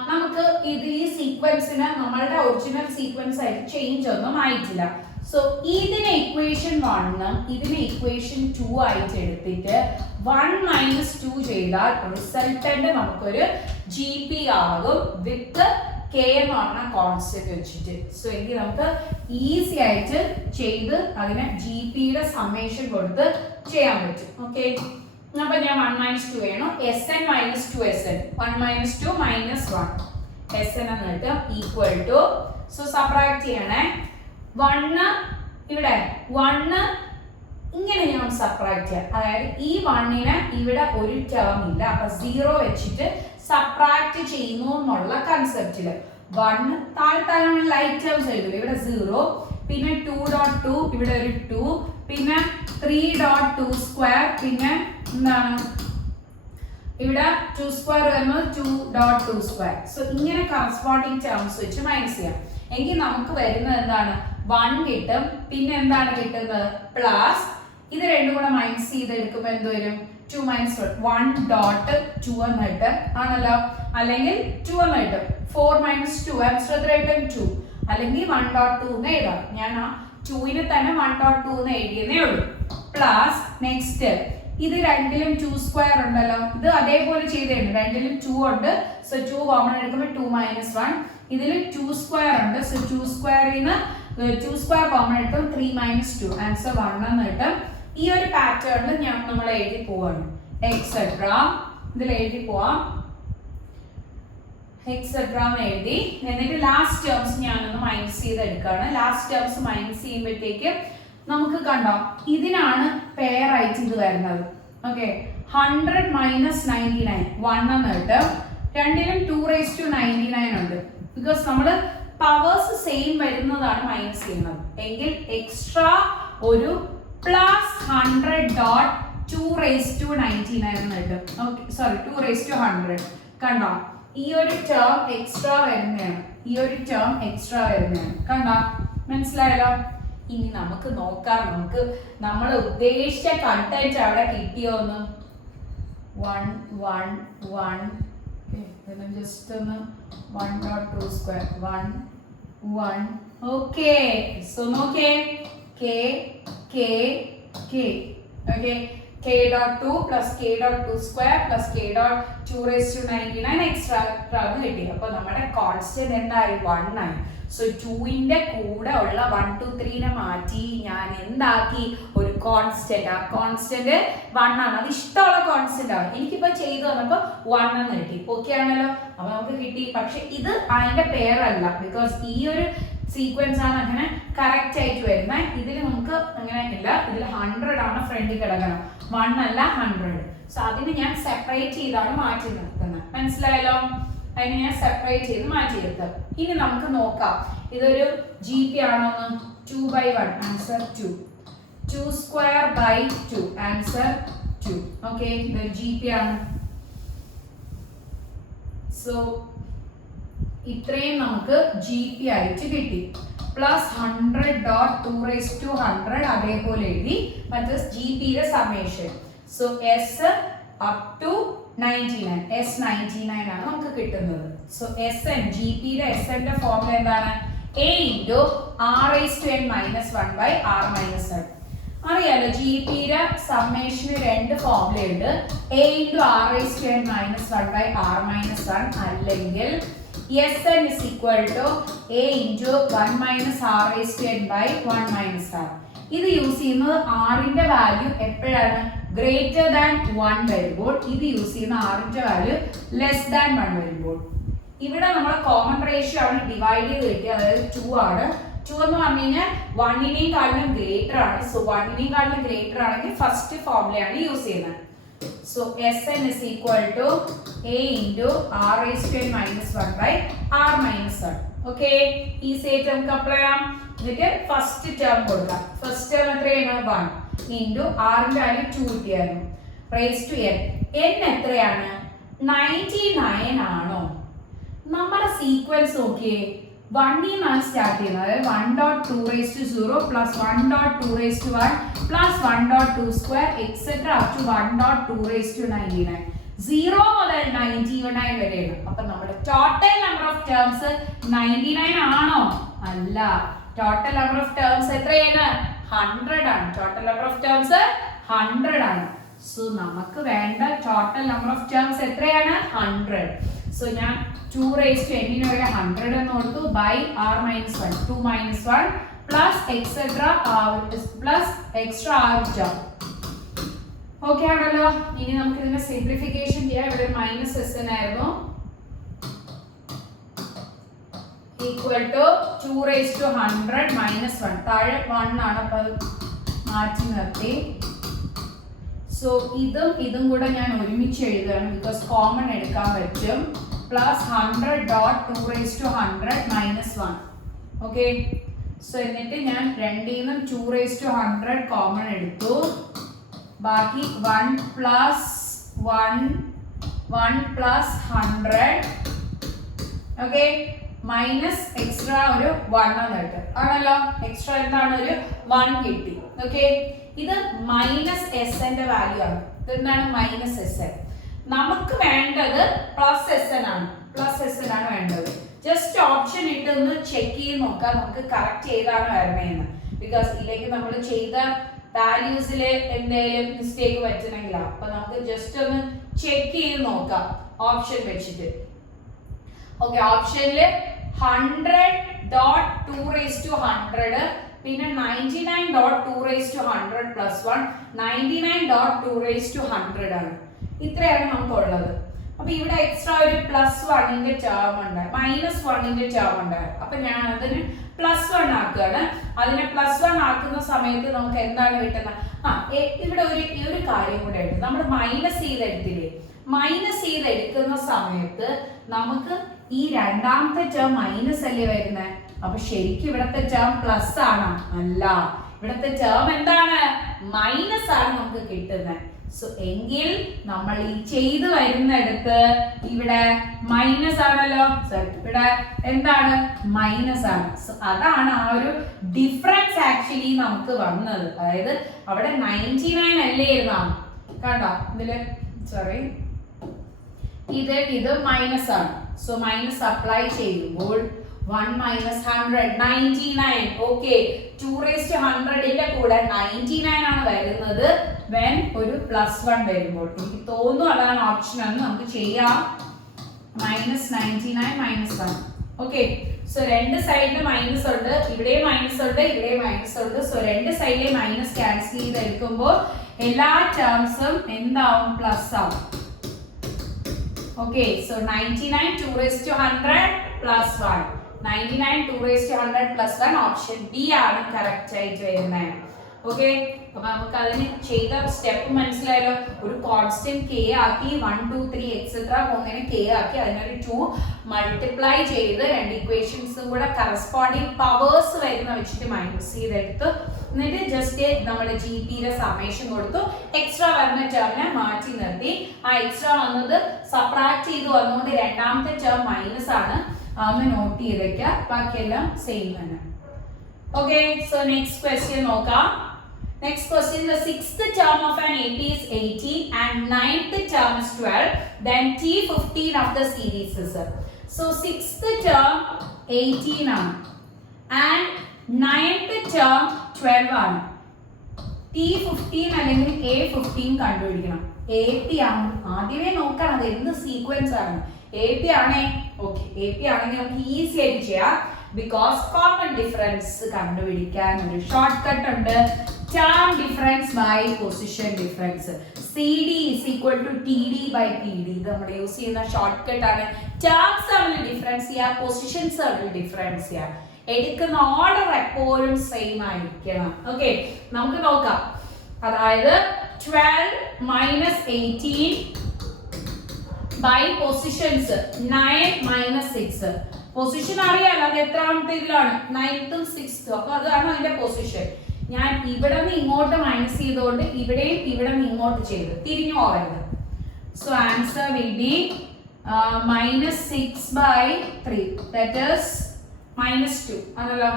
നമുക്ക് ഇത് ഈ സീക്വൻസിന് നമ്മളുടെ ഒറിജിനൽ സീക്വൻസ് ആയിട്ട് ചേഞ്ച് ഒന്നും ആയിട്ടില്ല. സോ ഇതിനെ ഇക്വേഷൻ 1 ഇതിനെ ഇക്വേഷൻ 2 ആയിട്ട് എടുത്തിട്ട് 1 - 2 ചെയ്താൽ റിസൾട്ടന്റ് നമുക്കൊരു GP ആകും വിത്ത് K എന്ന് പറഞ്ഞ കോൺസ്റ്റന്റ് വെച്ചിട്ട്. സോ എങ്കിൽ നമുക്ക് ഈസി ആയിട്ട് ചെയ്ത് അതിനെ GPയുടെ സമ്മേഷൻ കൊടുത്ത് ചെയ്യാൻ പറ്റും. ഓക്കെ, അപ്പൊ ഞാൻ 1 - 2 വേണം. Sn - 2Sn 1 - 2 - 1 Sn എന്ന് കിട്ടും ഈക്വൽ ടു. സോ സബ്ട്രാക്ട് ചെയ്യണേ. 1 ഇവിടെ 1 ഇങ്ങനെ ഞാൻ സബ്ട്രാക്ട് ചെയ്യാം. അതായത് ഈ 1ന് ഇവിടെ ഒരു ടേം ഇല്ല, അപ്പൊ 0 വെച്ചിട്ട് സബ്ട്രാക്ട് ചെയ്യുന്നു എന്നുള്ള കൺസെപ്റ്റില് 1 താഴെ ലൈറ്റ് ടേംസ് എഴുതും. ഇവിടെ 0, പിന്നെ 2.2 ഇവിടെ ഒരു 2, പിന്നെ 3.2 സ്ക്വയർ, പിന്നെ എന്താണ് ഇവിടെ 2 സ്ക്വയർ വരുന്നത് 2.2 സ്ക്വയർ. സോ ഇങ്ങനെ കറസ്പോണ്ടിങ് ടേംസ് വെച്ച് മൈനസ് ചെയ്യാം. എങ്കിൽ നമുക്ക് വരുന്നത് എന്താണ്? 1 കിട്ടും. പിന്നെ എന്താണ് കിട്ടുന്നത്? പ്ലസ് ഇത് രണ്ടും കൂടെ മൈനസ് ചെയ്ത് എടുക്കുമ്പോൾ എന്ത് വരും? 2 - 1.2 എന്ന് കിട്ടും ആണല്ലോ. അല്ലെങ്കിൽ 2 എന്ന് കിട്ടും. 4 - 2 ആൻസർ 2 അല്ലെങ്കിൽ 1.2 എന്ന് എഴുതാം. ഞാൻ ആ 2നെ തന്നെ 1.2 എന്ന് എഴുതിയെന്നേ ഉള്ളൂ. പ്ലസ് നെക്സ്റ്റ് ഇത് രണ്ടിലും 2 സ്ക്വയർ ഉണ്ടല്ലോ, ഇത് അതേപോലെ ചെയ്തേണ്ട്. രണ്ടിലും 2 ഉണ്ട്. സോ 2 കോമൺ എടുക്കുമ്പോൾ 2 - 1. ഇതിൽ 2 സ്ക്വയർ ഉണ്ട്. സോ 2 സ്ക്വയറിന് 2 സ്ക്വയർ കോമൺ എടുക്കും 3 - 2 ആൻസർ 1 എന്ന് കിട്ടും. ഈ ഒരു പാറ്റേണിൽ നമ്മൾ എഴുതി പോവാണ്. എക്സെട്ര ഇതിൽ എഴുതി പോവാം. എക്സെട്ര എന്ന് എഴുതി എന്നിട്ട് ലാസ്റ്റ് ടേംസ് ഞാനൊന്ന് മൈനസ് ചെയ്ത് എടുക്കുകയാണ്. ലാസ്റ്റ് ടേംസ് മൈനസ് ചെയ്യുമ്പോഴത്തേക്ക് നമുക്ക് കണ്ടോ ഇതിനാണ് പെയർ ആയിട്ട് ഇത് വരുന്നത്. ഓക്കെ, 100 - 99 1 എന്ന് കിട്ടും. രണ്ടിലും 2 raised to 99 ഉണ്ട്. ബിക്കോസ് നമ്മൾ പവേഴ്സ് സെയിം വരുന്നതാണ് മൈനസ് ചെയ്യുന്നത്. എങ്കിൽ എക്സ്ട്രാ ഒരു പ്ലസ് 100.2 raised to 99 എന്ന് കിട്ടും. Okay, sorry 2 raised to 100. കണ്ടോ ഈ ഒരു ടേം എക്സ്ട്രാ വരുന്നതാണ്. ഈ ഒരു ടേം എക്സ്ട്രാ വരുന്നതാണ്. കണ്ടോ, മനസ്സിലായല്ലോ. ഇനി നമുക്ക് നോക്കാം, നമുക്ക് നമ്മൾ ഉദ്ദേശിച്ച കണ്ടന്റ് അവിടെ കിട്ടിയോന്ന്. 1 1 1 ജസ്റ്റ് ഒന്ന് 1.2 സ്ക്വയർ 1 1. ഓക്കെ, സോ നോക്കേ K K K. Okay, K.2 plus K.2 square plus K.2 raised to 99 extra കിട്ടി. അപ്പൊ നമ്മുടെ കോൺസ്റ്റന്റ് എന്തായി? 1 ആയി. സോ 2ന്റെ കൂടെ ഉള്ള 1 2 3നെ മാറ്റി ഞാൻ എന്താക്കി? ഒരു കോൺസ്റ്റന്റ്. ആ കോൺസ്റ്റന്റ് 1 ആണ്. അത് ഇഷ്ടമുള്ള കോൺസ്റ്റന്റ് ആണ്. എനിക്കിപ്പോ ചെയ്തു വന്നപ്പോ 1 എന്ന് കിട്ടി. ഓക്കെ ആണല്ലോ. അപ്പൊ നമുക്ക് കിട്ടി. പക്ഷെ ഇത് അതിന്റെ പേരല്ല. ബിക്കോസ് ഈ ഒരു സീക്വൻസ് ആണ് അങ്ങനെ കറക്റ്റ് ആയിട്ട് വരുന്നത്. ഇതിൽ നമുക്ക് അങ്ങനെ ഇല്ല. ഇതിൽ 100 ആണ് ഫ്രണ്ടിൽ കിടക്കണം, 1 അല്ല 100. സോ അതിന് ഞാൻ സെപ്പറേറ്റ് ചെയ്താണ് മാറ്റി നിർത്തുന്നത്. മനസ്സിലായല്ലോ? അതിന് ഞാൻ സെപ്പറേറ്റ് ചെയ്ത് മാറ്റി നിർത്തും. ഇനി നമുക്ക് നോക്കാം ഇതൊരു GP ആണോന്ന്. 2/1 answer 2. 2 square by 2 answer 2. Okay, ഇതൊരു GP ആണ്. സോ ഇത്രയും നമുക്ക് GP ആയിട്ട് കിട്ടി. പ്ലസ് 100.2 raised to 100 അതേപോലെ എഴുതി. മറ്റേ GPയുടെ സമ്മേഷൻ. So S up to 99 S99 ആണ് നമുക്ക് കിട്ടുന്നത്. സോ SN GP യുടെ SN ഫോർമുല എന്താണ്? A into R raised to n minus 1 by R minus 1. അറിയാലോ GP യുടെ സമ്മേഷന് രണ്ട് ഫോർമുല ഉണ്ട്. A into R raised to n minus 1 by R minus 1 അല്ലെങ്കിൽ SN is equal to A into 1 minus R raised to n by 1 minus R. ഇത് use ചെയ്യുന്നത് R ന്റെ value എപ്പോഴാണ് greater than 1 വരുമ്പോൾ, ഇത് യൂസ് ചെയ്യുന്ന R ന്റെ value less than 1 വരുമ്പോൾ. ഇവിടെ നമ്മൾ കോമൺ റേഷ്യോ ആണ് ഡിവൈഡ് ചെയ്ത് കിട്ടിയത്, അതായത് 2 ആണ്. 2 എന്ന് പറഞ്ഞു കഴിഞ്ഞാൽ 1-നേക്കാളും ഗ്രേറ്റർ ആണ്. സോ 1-നേക്കാളും ഗ്രേറ്റർ ആണെങ്കിൽ ഫസ്റ്റ് ഫോർമുലയാണ് യൂസ് ചെയ്യുന്നത്. So SN is equal to A into R raised to n minus 1 by R minus 1. Okay, ഈ സെറ്റ് നമുക്ക് അപ്ലൈ ചെയ്യാം. എന്നിട്ട് ഫസ്റ്റ് ടേം കൊടുക്കാം. ഫസ്റ്റ് ടേം എത്രയാണ്? 1 into R ന്റെ വാല്യൂ 2 കിട്ടിയായിരുന്നു. Raise to n. n എത്രയാണ്? 99 ആണോ? നമ്മുടെ സീക്വൻസ് നോക്കിയേ, 1 നിന്നാണ് സ്റ്റാർട്ട് ചെയ്യുന്നത്. അതായത് 1.2 raised to 0 plus 1.2 raised to 1 plus 1.2 square etc. up to 1.2 raised to 99. 0 മുതൽ 99 വരെയാണ്. അപ്പൊ നമ്മുടെ ടോട്ടൽ നമ്പർ ഓഫ് ടേംസ് 99 ആണോ? അല്ല. ടോട്ടൽ നമ്പർ ഓഫ് ടേംസ് എത്രയാണ്? 100 ആണ്. ടോട്ടൽ നമ്പർ ഓഫ് ടേംസ് 100 ആണ്. സോ നമുക്ക് വേണ്ട ടോട്ടൽ നമ്പർ ഓഫ് ടേംസ് എത്രയാണ്? 100. സോ ഞാൻ 2 raised to n ന് വരെ 100 എന്ന് കൊടുത്തു by r minus 1, 2 minus 1 plus etc. plus extra r term. Okay ആണല്ലോ. ഇനി നമുക്ക് ഇതിന്റെ സിംപ്ലിഫിക്കേഷൻ ചെയ്യാം. ഇവിടെ മൈനസ് എസ് എൻ ആയിരുന്നു. Equal to 2 raised to 100 minus 1. താഴെ 1 ആണ്, അപ്പൊ അത് മാറ്റി നിർത്തി. സോ ഇതും കൂടെ ഞാൻ ഒരുമിച്ച് എഴുതുകയാണ്, ബിക്കോസ് കോമൺ എടുക്കാൻ പറ്റും. Plus 100 dot 2 raised to 100 minus 1. Okay, so എന്നിട്ട് ഞാൻ രണ്ടിന്നും 2 raised to 100 കോമൺ എടുത്തു. ബാക്കി 1 plus 100. ഓക്കെ, മൈനസ് എക്സ്ട്രാ ഒരു 1 എന്നിട്ട് ആണല്ലോ. എക്സ്ട്രാ എന്താണ്? ഒരു 1 കിട്ടി. ഓക്കെ, ഇത് മൈനസ് എസ് ന്റെ വാല്യൂ ആണ്. ഇതെന്താണ്? Minus S N. നമുക്ക് വേണ്ടത് പ്ലസ് എസ് എൻ ആണ്. പ്ലസ് എസ് എൻ ആണ് വേണ്ടത്. ജസ്റ്റ് ഓപ്ഷൻ ഇട്ട് ഒന്ന് ചെക്ക് ചെയ്ത് നോക്കാം നമുക്ക് കറക്റ്റ് ചെയ്താണ് വരണേന്ന്. ബിക്കോസ് ഇതിലേക്ക് നമ്മൾ ചെയ്ത വാല്യൂസിൽ എന്തെങ്കിലും മിസ്റ്റേക്ക് പറ്റണമെങ്കിലാ. അപ്പൊ നമുക്ക് ജസ്റ്റ് ഒന്ന് ചെക്ക് ചെയ്ത് നോക്കാം ഓപ്ഷൻ വെച്ചിട്ട്. ഓക്കെ, ഓപ്ഷനിൽ 100.2 raised to 100, പിന്നെ 99.2 raised to 100 plus 1, 99.2 raised to 100 ആണ്. ഇത്രയാണ് നമുക്കുള്ളത്. അപ്പൊ ഇവിടെ എക്സ്ട്രാ ഒരു പ്ലസ് 1ന്റെ ടേം ഉണ്ട്, മൈനസ് 1ന്റെ ടേം ഉണ്ട്. അപ്പൊ ഞാൻ അതിന് പ്ലസ് 1 ആക്കുകയാണ്. അതിനെ പ്ലസ് 1 ആക്കുന്ന സമയത്ത് നമുക്ക് എന്താണ് കിട്ടുന്നത്? ഇവിടെ ഒരു കാര്യം കൂടെ ഉണ്ട്. നമ്മൾ മൈനസ് ചെയ്തെടുത്തില്ലേ? മൈനസ് ചെയ്തെടുക്കുന്ന സമയത്ത് നമുക്ക് ഈ രണ്ടാമത്തെ ടേം മൈനസ് അല്ലേ വരുന്നത്? അപ്പൊ ശരിക്കും ഇവിടത്തെ ടേം പ്ലസ് ആണ്? അല്ല, ഇവിടത്തെ ടേം എന്താണ്? മൈനസ് ആണ് നമുക്ക് കിട്ടുന്നത്. സോ എങ്കിൽ നമ്മൾ ഈ ചെയ്തു വരുന്നിടത്ത് ഇവിടെ മൈനസ് ആണല്ലോ. സോറി, ഇവിടെ എന്താണ്? മൈനസ് ആണ്. സോ അതാണ് ആ ഒരു ഡിഫറൻസ് ആക്ച്വലി നമുക്ക് വന്നത്. അതായത് അവിടെ 99 അല്ലേ ഇരുന്നാണ്, കണ്ടോ? ഇതില് സോറി, ഇത് മൈനസ് ആണ്. സോ മൈനസ് അപ്ലൈ ചെയ്യുമ്പോൾ 1 minus 100, 99. ഓക്കെ, 2 raised to 100ന്റെ കൂടെ 99 ആണ് വരുന്നത് when ഒരു പ്ലസ് 1 വരുമ്പോൾ. എനിക്ക് തോന്നുന്നു അതാണ് ഓപ്ഷൻ എന്ന്. നമുക്ക് ചെയ്യാം. -99 -1. ഓക്കെ, സോ രണ്ട് സൈഡിൽ മൈനസ് ഉണ്ട്. ഇവിടെ മൈനസ് ഉണ്ട്, ഇവിടെ മൈനസ് ഉണ്ട്. സോ രണ്ട് സൈഡിലെ മൈനസ് ക്യാൻസൽ ചെയ്ത് എടുക്കുമ്പോൾ എല്ലാ ടേംസും എന്താവും? പ്ലസ് ആവും. Okay, so 99 2 raised to 100 plus 1. 99 2 raised to 100 plus 1. Option B ആണ് കറക്റ്റ് ആയിട്ട് വരുന്നത്. ഓക്കെ, അപ്പൊ നമുക്ക് അതിന് ചെയ്ത സ്റ്റെപ്പ് മനസ്സിലായല്ലോ. ഒരു കോൺസ്റ്റന്റ് കെ ആക്കി 1 2 3 എക്സെട്ര പോകുന്നതിന് കെ ആക്കി അതിനൊരു 2 മൾട്ടിപ്ലൈ ചെയ്ത് രണ്ട് ഇക്വേഷൻസും കൂടെ കറസ്പോണ്ടിങ് പവേഴ്സ് വരുന്ന വെച്ചിട്ട് മൈനസ് ചെയ്തെടുത്തു. എന്നിട്ട് ജസ്റ്റ് നമ്മുടെ ജി പിയുടെ സമ്മേഷൻ കൊടുത്തു. എക്സ്ട്രാ വരുന്ന ടേമിനെ മാറ്റി നിർത്തി. ആ എക്സ്ട്രാ വന്നത് സബ്ട്രാക്ട് ചെയ്ത് വന്നുകൊണ്ട് രണ്ടാമത്തെ ടേം മൈനസ് ആണ്. അതൊന്ന് നോട്ട് ചെയ്തേക്കാം. ബാക്കിയെല്ലാം സെയിം തന്നെ. ഓക്കെ, സോ നെക്സ്റ്റ് ക്വസ്റ്റ്യൻ നോക്കാം. Next question, the sixth term of an AP is 18 and ninth term is 12. Then T15 of the series is. So sixth term 18 and ninth term 12 ആണ്. T15 അല്ലെങ്കിൽ A15 കണ്ടുപിടിക്കണം. AP ആണ് ആദ്യമേ നോക്കണം അത് എന്ത് sequence ആണ്. AP ആണേ ഓക്കെ, AP ആണെങ്കിൽ നമുക്ക് ഈസി ആയിട്ട് ചെയ്യാം. ബിക്കോസ് കോമൺ ഡിഫറൻസ് കണ്ടുപിടിക്കാൻ ഒരു ഷോർട്ട് കട്ട് ഉണ്ട്. Term difference by position difference. CD is equal to TD by PD. ഇത് നമ്മൾ യൂസ് ചെയ്യുന്ന ഷോർട്ട് കട്ട് ആണ്. ടേംസ് തമ്മിൽ ഡിഫറൻസ് ചെയ്യാം, പൊസിഷൻസ് തമ്മിൽ ഡിഫറൻസ് ചെയ്യാം. എടുക്കുന്ന ഓർഡർ എപ്പോഴും സെയിം ആയിരിക്കണം. ഓക്കെ, നമുക്ക് നോക്കാം. അതായത് 12 minus 18 by positions 9 minus 6. Position അറിയാലോ അത് എത്രാമത്തെ ഇതിലാണ്, 9th 6th. അപ്പൊ അതാണ് അതിന്റെ പൊസിഷൻ. ഞാൻ ഇവിടെ നിന്ന് ഇങ്ങോട്ട് മൈനസ് ചെയ്തുകൊണ്ട് ഇവിടെയും ഇവിടെ നിന്ന് ഇങ്ങോട്ട് ചെയ്ത് തിരിഞ്ഞു പോകരുത്. So answer will be -6/3, that is -2 ആണല്ലോ.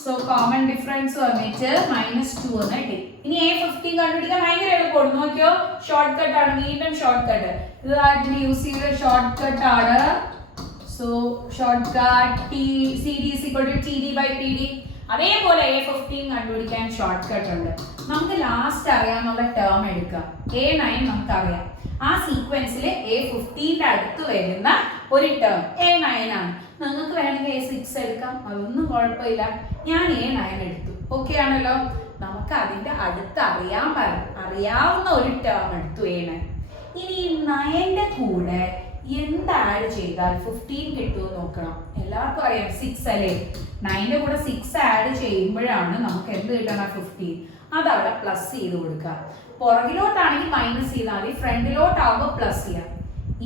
സോ കോമൺ ഡിഫറൻസ് വന്നിട്ട് -2 എന്ന് കിട്ടി. ഇനി A15 കണ്ടുപിടിക്കാൻ ഭയങ്കര എളുപ്പമാണ്. നോക്കിയോ, ഷോർട്ട് കട്ട് ആണ്, വീണ്ടും ഷോർട്ട് കട്ട്. ഇത് ആദ്യം യൂസ് ചെയ്ത ഷോർട്ട് കട്ട് ആണ്. So short cut CD is equal to TD by PD. അതേപോലെ A15 കണ്ടുപിടിക്കാൻ ഷോർട്ട് കട്ട് ഉണ്ട്. നമുക്ക് ലാസ്റ്റ് അറിയാവുന്ന ടേം എടുക്കാം. A9 നമുക്കറിയാം. ആ സീക്വൻസിൽ A15 അടുത്ത് വരുന്ന ഒരു ടേം A9 ആണ്. നിങ്ങൾക്ക് വേണമെങ്കിൽ A6 എടുക്കാം, അതൊന്നും കുഴപ്പമില്ല. ഞാൻ A9 എടുത്തു. ഓക്കെ ആണല്ലോ. നമുക്ക് അതിന്റെ അടുത്ത് അറിയാവുന്ന ഒരു ടേം എടുത്തു A9. ഇനി 9ന്റെ കൂടെ എന്ത് ആഡ് ചെയ്താൽ 15 കിട്ടുമെന്ന് നോക്കണം. എല്ലാവർക്കും അറിയാം 6 അല്ലേ. 9ന്റെ കൂടെ 6 ആഡ് ചെയ്യുമ്പോഴാണ് നമുക്ക് എന്ത് കിട്ടണം, 15. അതവിടെ പ്ലസ് ചെയ്ത് കൊടുക്കുക. പുറകിലോട്ടാണെങ്കിൽ മൈനസ് ചെയ്താൽ മതി, ഫ്രണ്ടിലോട്ടാവുമ്പോൾ പ്ലസ് ചെയ്യാം.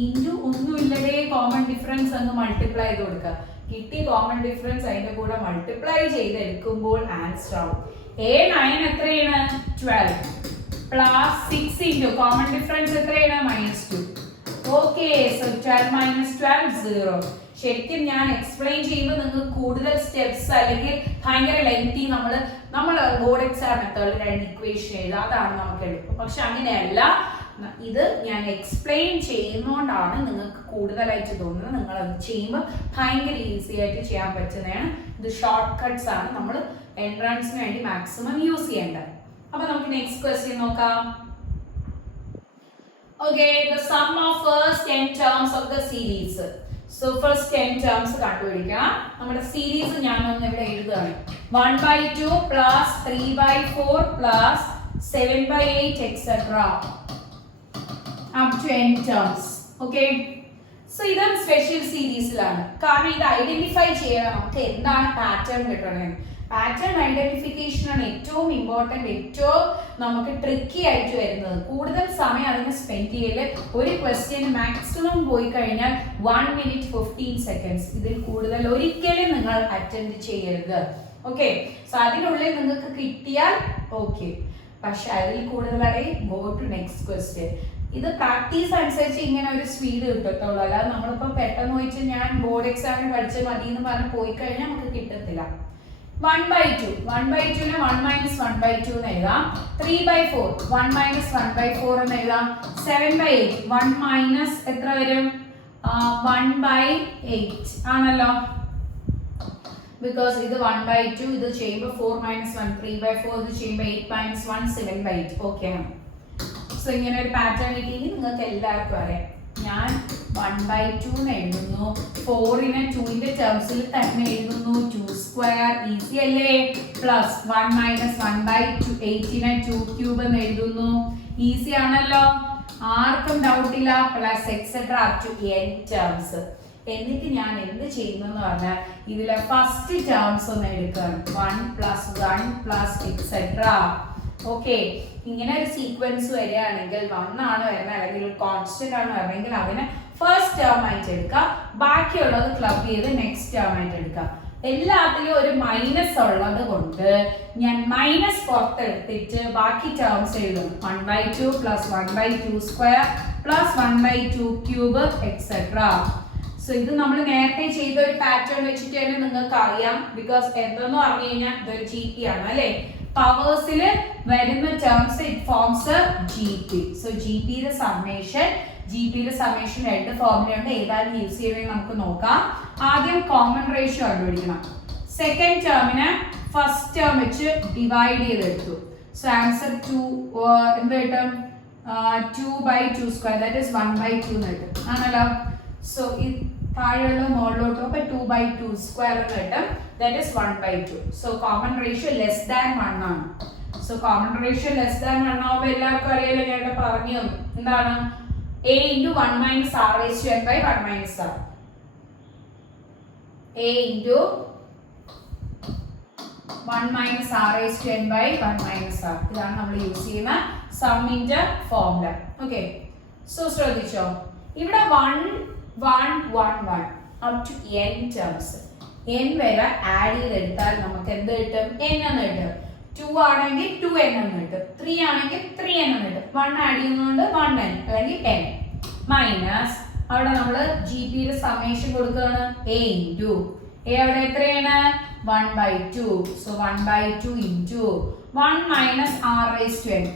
ഇൻറ്റു ഒന്നുമില്ലതേ കോമൺ ഡിഫറൻസ് അങ്ങ് മൾട്ടിപ്ലൈ ചെയ്ത് കൊടുക്കുക. കിട്ടി കോമൺ ഡിഫറൻസ്, അതിന്റെ കൂടെ മൾട്ടിപ്ലൈ ചെയ്ത് എടുക്കുമ്പോൾ ആൻസർ ആവും. A9 എത്രയാണ്, 12 പ്ലസ് 6 ഇൻറ്റു കോമൺ ഡിഫറൻസ് എത്രയാണ്, -2. Okay, so 12 minus 12 0. ശരിക്കും ഞാൻ എക്സ്പ്ലെയിൻ ചെയ്യുമ്പോൾ നിങ്ങൾക്ക് കൂടുതൽ സ്റ്റെപ്സ് അല്ലെങ്കിൽ ഭയങ്കര ലെങ്തി നമ്മൾ ബോർഡ് എക്സാം മെത്തേഡിൽ 2 ഇക്വേഷൻ എഴുതുക, അതാണ് നമുക്ക് എളുപ്പം. പക്ഷെ അങ്ങനെയല്ല, ഇത് ഞാൻ എക്സ്പ്ലെയിൻ ചെയ്യുന്നോണ്ടാണ് നിങ്ങൾക്ക് കൂടുതലായിട്ട് തോന്നുന്നത്. നിങ്ങൾ അത് ചെയ്യുമ്പോൾ ഭയങ്കര ഈസി ആയിട്ട് ചെയ്യാൻ പറ്റുന്നതാണ്. ഇത് ഷോർട്ട് കട്ട്സ് ആണ് നമ്മൾ എൻട്രൻസിന് വേണ്ടി മാക്സിമം യൂസ് ചെയ്യേണ്ടത്. അപ്പൊ നമുക്ക് നെക്സ്റ്റ് ക്വസ്റ്റ്യൻ നോക്കാം. Okay, the sum of first 10 terms of the series. So first 10 terms കണ്ടുപിടിക്കാം. നമ്മുടെ സീരീസ് ഞാൻ ഒന്ന് ഇവിടെ എഴുതുകയാണ്. 1/2 plus 3/4 plus 7/8 etc. up to n terms. Okay. So ഇതാണ് സ്പെഷ്യൽ സീരീസിലാണ്. കാരണം ഇത് ഐഡന്റിഫൈ ചെയ്യണം നമുക്ക് എന്താണ് പാറ്റേൺ കിട്ടണേ. പാറ്റേൺ ഐഡന്റിഫിക്കേഷൻ ആണ് ഏറ്റവും ഇമ്പോർട്ടന്റ്, ഏറ്റവും നമുക്ക് ട്രിക്കി ആയിട്ട് വരുന്നത്. കൂടുതൽ സമയം അതിന് സ്പെൻഡ് ചെയ്യല്. ഒരു ക്വസ്റ്റ്യൻ മാക്സിമം പോയി കഴിഞ്ഞാൽ 1 minute 15 seconds. ഇതിൽ കൂടുതൽ ഒരിക്കലും നിങ്ങൾ അറ്റൻഡ് ചെയ്യരുത്. ഓക്കെ, സോ അതിനുള്ളിൽ നിങ്ങൾക്ക് കിട്ടിയാൽ ഓക്കെ, പക്ഷെ അതിൽ കൂടുതലായി ഗോ ടു നെക്സ്റ്റ് ക്വസ്റ്റ്യൻ. ഇത് പ്രാക്ടീസ് അനുസരിച്ച് ഇങ്ങനെ ഒരു സ്പീഡ് കിട്ടത്തുള്ളൂ. അല്ലാതെ നമ്മളിപ്പോൾ പെട്ടെന്ന് പോയിട്ട് ഞാൻ ബോർഡ് എക്സാമിന് പഠിച്ച മതി എന്ന് പറഞ്ഞ് പോയി കഴിഞ്ഞാൽ നമുക്ക് കിട്ടത്തില്ല. 1/2 1/2നെ 1 minus 1/2 എന്ന് എഴുതാം. 3/4 1 minus 1/4 എന്ന് എഴുതാം. 7/8 1 minus എത്ര വരും, 1/8 ആണല്ലോ. ബിക്കോസ് ഇത് 1/2, ഇത് ചെയ്യുമ്പോൾ 4 minus 1 3/4, ഇത് ചെയ്യുമ്പോൾ 8 minus 1 7/8. ഓക്കെ ആണ്. സോ ഇങ്ങനെ ഒരു പാറ്റേൺ കിട്ടിയെങ്കിൽ നിങ്ങൾക്ക് എല്ലാവർക്കും അറിയാം. ഞാൻ 1/2 എന്ന് എഴുതുന്നു. 4നെ 2ന്റെ ടേംസിൽ തന്നെ എഴുതുന്നു. 2² ഈസി അല്ലേ. പ്ലസ് 1 minus 1/2 8നെ 2³ എന്ന് എഴുതുന്നു. ഈസി ആണല്ലോ, ആർക്കും ഡൗട്ട് ഇല്ല. Plus etcetera up to n terms. എന്നിട്ട് ഞാൻ എന്ത് ചെയ്യുന്നു എന്ന് പറഞ്ഞാൽ ഇതിലെ ഫസ്റ്റ് ടേംസ് ഒന്ന് എടുക്കുകയാണ്. 1 + 1 + എക്സെട്ര. ഓക്കെ, ഇങ്ങനെ ഒരു സീക്വൻസ് വരികയാണെങ്കിൽ 1 ആണ് വരുന്നത് അല്ലെങ്കിൽ ഒരു കോൺസ്റ്റന്റ് ആണ് വരുന്നതെങ്കിൽ അതിനെ ഫസ്റ്റ് ടേം ആയിട്ട് എടുക്കാം. ബാക്കിയുള്ളത് ക്ലബ് ചെയ്ത് നെക്സ്റ്റ് ടേം ആയിട്ട് എടുക്കാം. എല്ലാത്തിലും ഒരു മൈനസ് ഉള്ളത് കൊണ്ട് ഞാൻ മൈനസ് പുറത്തെടുത്തിട്ട് ബാക്കി ടേംസ് എഴുതും. 1/2 + 1/2² + 1/2³ എക്സെട്ര. സോ ഇത് നമ്മൾ നേരത്തെ ചെയ്ത ഒരു പാറ്റേൺ വെച്ചിട്ട് തന്നെ നിങ്ങൾക്ക് അറിയാം. ബിക്കോസ് എന്തെന്ന് പറഞ്ഞു കഴിഞ്ഞാൽ ഇതൊരു ജി പി ആണ് അല്ലെ. പവേഴ്സിൽ വരുന്ന terms it forms G P. So G പിയുടെ സമ്മേഷൻ രണ്ട് ഫോർമുലയുണ്ട്. ഏതായാലും യൂസ് ചെയ്യണമെങ്കിൽ നമുക്ക് നോക്കാം. ആദ്യം കോമൺ റേഷ്യോ കണ്ടുപിടിക്കണം. സെക്കൻഡ് ടേമിനെ ഫസ്റ്റ് ടേം വെച്ച് ഡിവൈഡ് ചെയ്തെടുത്തു. സോ ആൻസർ 2 എന്ത് കിട്ടും? 2/2 സ്ക്വയർ, ദാറ്റ് ഈസ് 1/2 എന്ന് കിട്ടും ആണല്ലോ. സോ ഈ താഴെയുള്ള മുകളിലോട്ട് അപ്പൊ 2/2 സ്ക്വയർ എന്ന് കിട്ടും, that is 1/2. So common ratio less than 1 ആണ്. So common ratio less than 1 ആവുമ്പോൾ എല്ലാവർക്കും അറിയാലോ, ഞാൻ പറഞ്ഞു എന്താണ് a into 1 minus r raised to n by 1 minus r. a into 1 minus r raised to n by 1 minus r. ഇതാണ് നമ്മൾ use ചെയ്യുന്ന സമ്മിന്റെ ഫോർമുല. ഓക്കെ, സോ ശ്രദ്ധിച്ചോ, ഇവിടെ 1 1 1 1 up to n terms. n വരെ ആഡ് ചെയ്തെടുത്താൽ നമുക്ക് എന്ത് കിട്ടും? n എന്ന് കിട്ടും. 2 ആണെങ്കിൽ 2n എന്ന് കിട്ടും. 3 ആണെങ്കിൽ 3n എന്ന് കിട്ടും. 1 ആഡ് ചെയ്യുന്നതുകൊണ്ട് 1n അല്ലെങ്കിൽ n മൈനസ് അവിടെ നമ്മൾ ജി പിയുടെ സമ്മേഷൻ കൊടുക്കുകയാണ്. a ഇൻറ്റു a അവിടെ എത്രയാണ്? 1/2. So 1/2 into 1 minus r raise to n.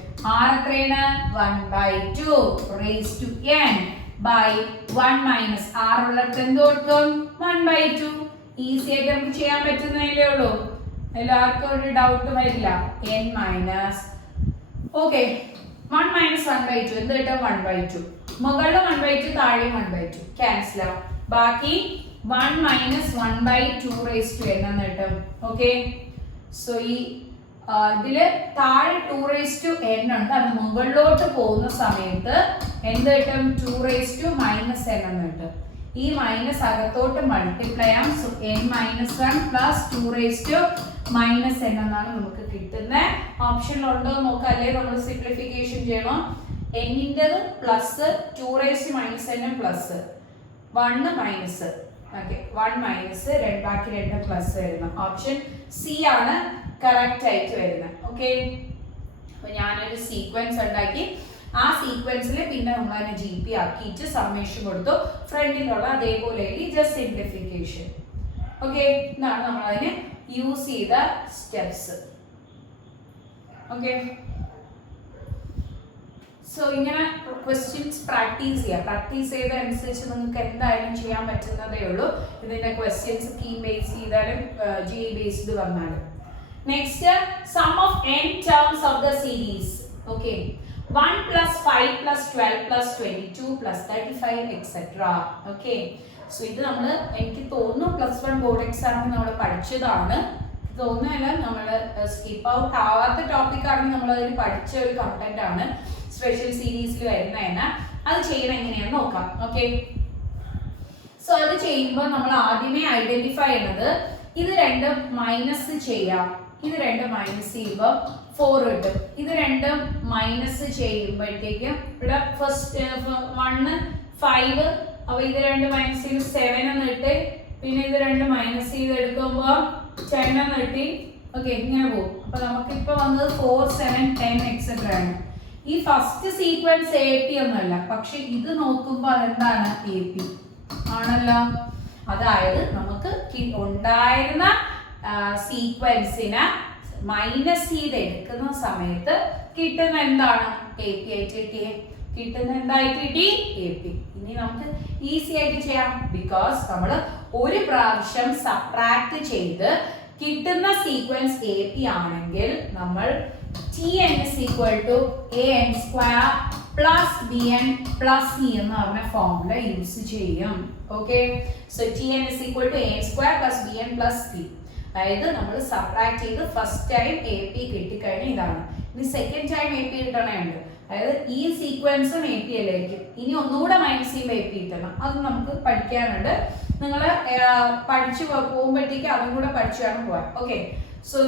r എത്രയാണ്? 1/2 raise to n by 1 minus r ഉള്ളിടത്ത് എന്ത് കൊടുക്കും? 1/2. ഈസി ആയിട്ട് നമുക്ക് ചെയ്യാൻ പറ്റുന്നതല്ലേ ഉള്ളൂ, എല്ലാവർക്കും ഒരു ഡൗട്ട് വരില്ല. n മൈനസ് ഓക്കെ 1 മൈനസ് 1/2 എന്ത് കിട്ടും? 1/2. മുകളിൽ 1/2 താഴെ 1/2 ക്യാൻസൽ ആവും. ബാക്കി 1 മൈനസ് 1/2 റേസ് ടു n എന്ന് കിട്ടും. ഓക്കെ, സോ ഈ ഇതില് താഴെ 2 റേസ് ടു n ഉണ്ട്, അത് മുകളിലോട്ട് പോകുന്ന സമയത്ത് എന്ത് കിട്ടും? 2 റേസ് ടു മൈനസ് n എന്ന് കിട്ടും. ഈ മൈനസ് അകത്തോട്ട് മൾട്ടിപ്ലൈ ആവും. So n minus 1 plus 2 raise to minus n എന്നാണ് നമുക്ക് കിട്ടുന്ന. ഓപ്ഷനിൽ ഉണ്ടോ നോക്കാം, അല്ലേ നമ്മൾ സിംപ്ലിഫിക്കേഷൻ ചെയ്യണം. n-ൻ്റെത് plus 2 raise to minus n plus 1 minus okay 1 minus ബാക്കി 2 പ്ലസ് വരുന്നത്. ഓപ്ഷൻ സി ആണ് കറക്റ്റ് ആയിട്ട് വരുന്നത്. ഓക്കെ, അപ്പൊ ഞാനൊരു സീക്വൻസ് ഉണ്ടാക്കി, ആ സീക്വൻസിൽ പിന്നെ നമ്മൾ അതിനെ ജി പി ആക്കിയിട്ട് സമ്മേഷൻ കൊടുത്തു. ഫ്രണ്ടിലുള്ള അതേപോലെ ജസ്റ്റ് സിംപ്ലിഫിക്കേഷൻ. ഓക്കെ, ഇതാണ് നമ്മൾ അതിന് യൂസ് ചെയ്ത സ്റ്റെപ്സ്. ഓക്കെ, സോ ഇങ്ങനെ ക്വസ്റ്റ്യൻസ് പ്രാക്ടീസ് ചെയ്യുക. പ്രാക്ടീസ് ചെയ്തതനുസരിച്ച് നിങ്ങൾക്ക് എന്തായാലും ചെയ്യാൻ പറ്റുന്നതേ ഉള്ളൂ. ഇതിന്റെ ക്വസ്റ്റ്യൻസ് കീ ബേസ് ചെയ്താലും ജി ബേസ്ഡ് വന്നാലും. Next, sum of n terms of the series. Okay, 1 plus 5 plus 12 plus 22 plus 35 etc. Okay, so ഇത് നമ്മൾ എനിക്ക് തോന്നുന്നു +1 ബോർഡ് എക്സാമിന് നമ്മൾ പഠിച്ചതാണ്. തോന്നുന്നല്ല, നമ്മൾ സ്കിപ്പ് ഔട്ട് ആവാത്ത ടോപ്പിക്കാണ്, നമ്മൾ അതിൽ പഠിച്ച ഒരു കണ്ടന്റ് ആണ്. സ്പെഷ്യൽ സീരീസിൽ വരുന്നതന്നെ. അത് ചെയ്യണം എങ്ങനെയാന്ന് നോക്കാം. ഓക്കെ, സോ അത് ചെയ്യുമ്പോൾ നമ്മൾ ആദ്യമേ ഐഡന്റിഫൈ ചെയ്യുന്നത് ഇത് രണ്ടും മൈനസ് ചെയ്യാം. ഇത് രണ്ടും മൈനസ് ചെയ്യുമ്പോൾ 4 കിട്ടും. ഇത് രണ്ടും മൈനസ് ചെയ്യുമ്പോഴത്തേക്കും ഇവിടെ ഫസ്റ്റ് 1 5, അപ്പൊ ഇത് രണ്ടും മൈനസ് ചെയ്ത് 7 എന്ന് കിട്ടി. പിന്നെ ഇത് രണ്ടും മൈനസ് ചെയ്ത് എടുക്കുമ്പോൾ 10 എന്ന് കിട്ടി. ഓക്കെ, ഇങ്ങനെ പോകും. അപ്പൊ നമുക്ക് ഇപ്പൊ വന്നത് 4 7 10 എക്സെട്ര ആണ്. ഈ ഫസ്റ്റ് സീക്വൻസ് AP ഒന്നുമല്ല, പക്ഷെ ഇത് നോക്കുമ്പോൾ അതെന്താണ്? AP ആണല്ലോ. അതായത് നമുക്ക് ഉണ്ടായിരുന്ന സീക്വൻസിനെ മൈനസ് ചെയ്ത് എടുക്കുന്ന സമയത്ത് കിട്ടുന്ന എന്താണ്? AP ആയിട്ട് കിട്ടിയേ. കിട്ടുന്ന എന്തായിട്ട് കിട്ടി? AP. ഇനി നമുക്ക് ഈസി ആയിട്ട് ചെയ്യാം. ബിക്കോസ് നമ്മൾ ഒരു പ്രാവശ്യം സബ്ട്രാക്ട് ചെയ്ത് കിട്ടുന്ന സീക്വൻസ് AP ആണെങ്കിൽ നമ്മൾ Tn is equal to an square plus bn plus c എന്ന് പറഞ്ഞ ഫോർമുല യൂസ് ചെയ്യും. Okay, so Tn is equal to an square plus bn plus c. അതായത് നമ്മൾ സബ്ട്രാക്ട് ചെയ്ത് ഫസ്റ്റ് ടൈം AP കിട്ടിക്കഴിഞ്ഞാൽ ഇതാണ്. ഇനി സെക്കൻഡ് ടൈം AP കിട്ടണമുണ്ട്. അതായത് ഈ സീക്വൻസും AP അല്ലായിരിക്കും. ഇനി ഒന്നുകൂടെ മൈനസ് ചെയ്യുമ്പോൾ AP കിട്ടണം. അത് നമുക്ക് പഠിക്കാനുണ്ട്. നിങ്ങൾ പഠിച്ചു പോകുമ്പോഴത്തേക്ക് അതും കൂടെ പഠിച്ചു വേണം പോവാൻ. Okay, so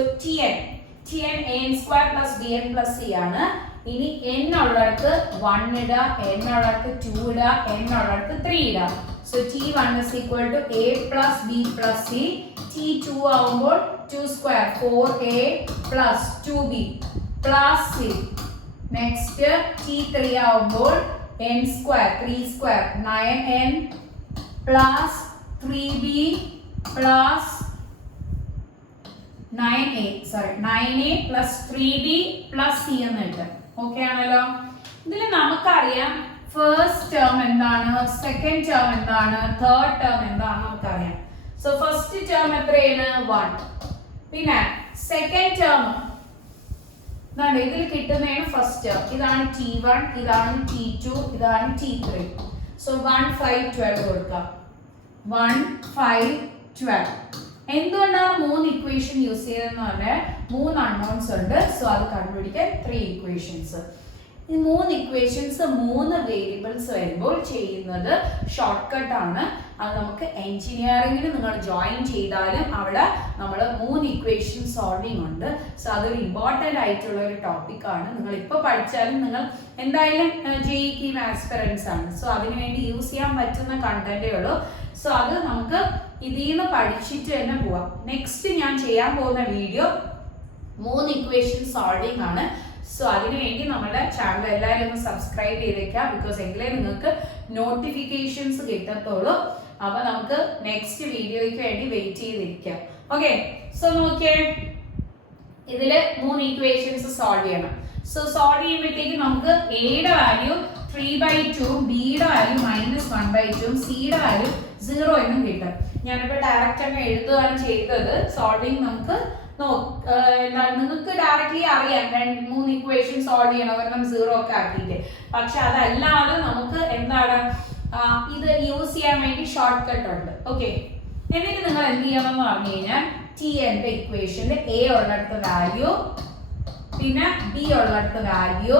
Tn an square plus bn plus c ആണ്. ഇനി n ഉള്ളിടത്ത് 1 ഇടുക, n ഉള്ളിടത്ത് 2 ഇടുക, n ഉള്ളിടത്ത് 3 ഇടുക. So T1 is equal to a plus b plus c. T2 ആവുമ്പോൾ 2 square 4a plus 2b plus c. Next T3 ആവുമ്പോൾ n square 3 square 9n plus 3b plus 9a plus 3b plus c എന്ന് കിട്ടും. Okay ആണല്ലോ. ഇതിൽ നമുക്കറിയാം first term എന്താണ്, second term എന്താണ്, third term എന്താണ് നമുക്കറിയാം. സോ ഫസ്റ്റ് ടേം എത്രയാണ് 1. പിന്നെ സെക്കൻഡ് ടേം ഇതാണ് ഇതിൽ കിട്ടുന്നതാണ് ഫസ്റ്റ് ടേം. ഇതാണ് t1, ഇതാണ് t2, ഇതാണ് t3. സോ 1 5 12 കൊടുക്കാം. 1 5 12. എന്തുകൊണ്ടാണ് 3 ഇക്വേഷൻ യൂസ് ചെയ്തതെന്ന് പറഞ്ഞാൽ 3 അൺനോൺസ് ഉണ്ട്. സോ അത് കണ്ടുപിടിക്കാൻ 3 ഇക്വേഷൻസ്. ഈ 3 ഇക്വേഷൻസ് 3 വേരിയബിൾസ് വരുമ്പോൾ ചെയ്യുന്നത് ഷോർട്ട് കട്ട് ആണ്. അത് നമുക്ക് എഞ്ചിനീയറിംഗിന് നിങ്ങൾ ജോയിൻ ചെയ്താലും അവിടെ നമ്മൾ 3 ഇക്വേഷൻ സോൾവിങ് ഉണ്ട്. സോ അതൊരു ഇമ്പോർട്ടൻ്റ് ആയിട്ടുള്ള ഒരു ടോപ്പിക്കാണ്. നിങ്ങൾ ഇപ്പോൾ പഠിച്ചാലും നിങ്ങൾ എന്തായാലും JEE ആസ്പിറൻസ് ആണ്. സോ അതിനുവേണ്ടി യൂസ് ചെയ്യാൻ പറ്റുന്ന കണ്ടന്റേ ഉള്ളൂ. സോ അത് നമുക്ക് ഇതിൽ നിന്ന് പഠിച്ചിട്ട് തന്നെ പോവാം. നെക്സ്റ്റ് ഞാൻ ചെയ്യാൻ പോകുന്ന വീഡിയോ 3 ഇക്വേഷൻ സോൾവിങ് ആണ്. സോ അതിനുവേണ്ടി നമ്മുടെ ചാനൽ എല്ലാവരും ഒന്ന് സബ്സ്ക്രൈബ് ചെയ്തേക്കാം. ബിക്കോസ് എങ്കിലേ നിങ്ങൾക്ക് നോട്ടിഫിക്കേഷൻസ് കിട്ടത്തുള്ളൂ. അപ്പൊ നമുക്ക് നെക്സ്റ്റ് വീഡിയോയ്ക്ക് വേണ്ടി വെയിറ്റ് ചെയ്തിരിക്കാം. ഓക്കെ, സോ നോക്കിയേ, ഇതില് 3 ഇക്വേഷൻസ് സോൾവ് ചെയ്യണം. സോ സോൾവ് ചെയ്യുമ്പോഴത്തേക്ക് നമുക്ക് എയുടെ വാല്യൂ 3/2, ബിയുടെ വാല്യൂ -1/2, സിയുടെ വാല്യൂ 0 എന്നും കിട്ടും. ഞാനിപ്പോ ഡയറക്റ്റ് അങ്ങ് എഴുതുകയാണ് ചെയ്തത്. സോൾവിങ് നമുക്ക് നിങ്ങൾക്ക് ഡയറക്ട്ലി അറിയാം 3 ഇക്വേഷൻ സോൾവ് ചെയ്യണം, ഒരെണ്ണം 0 ഒക്കെ ആക്കിയിട്ട്. പക്ഷെ അതല്ലാതെ നമുക്ക് എന്താണ് ഇത് യൂസ് ചെയ്യാൻ വേണ്ടി ഷോർട്ട് കട്ട് ഉണ്ട്. ഓക്കെ, എന്നിട്ട് നിങ്ങൾ എന്ത് ചെയ്യണം എന്ന് പറഞ്ഞു കഴിഞ്ഞാൽ ടി എന്റെ ഇക്വേഷന്റെ എ ഉള്ളിടത്ത് വാല്യൂ, പിന്നെ ബി ഉള്ളിടത്ത് വാല്യൂ,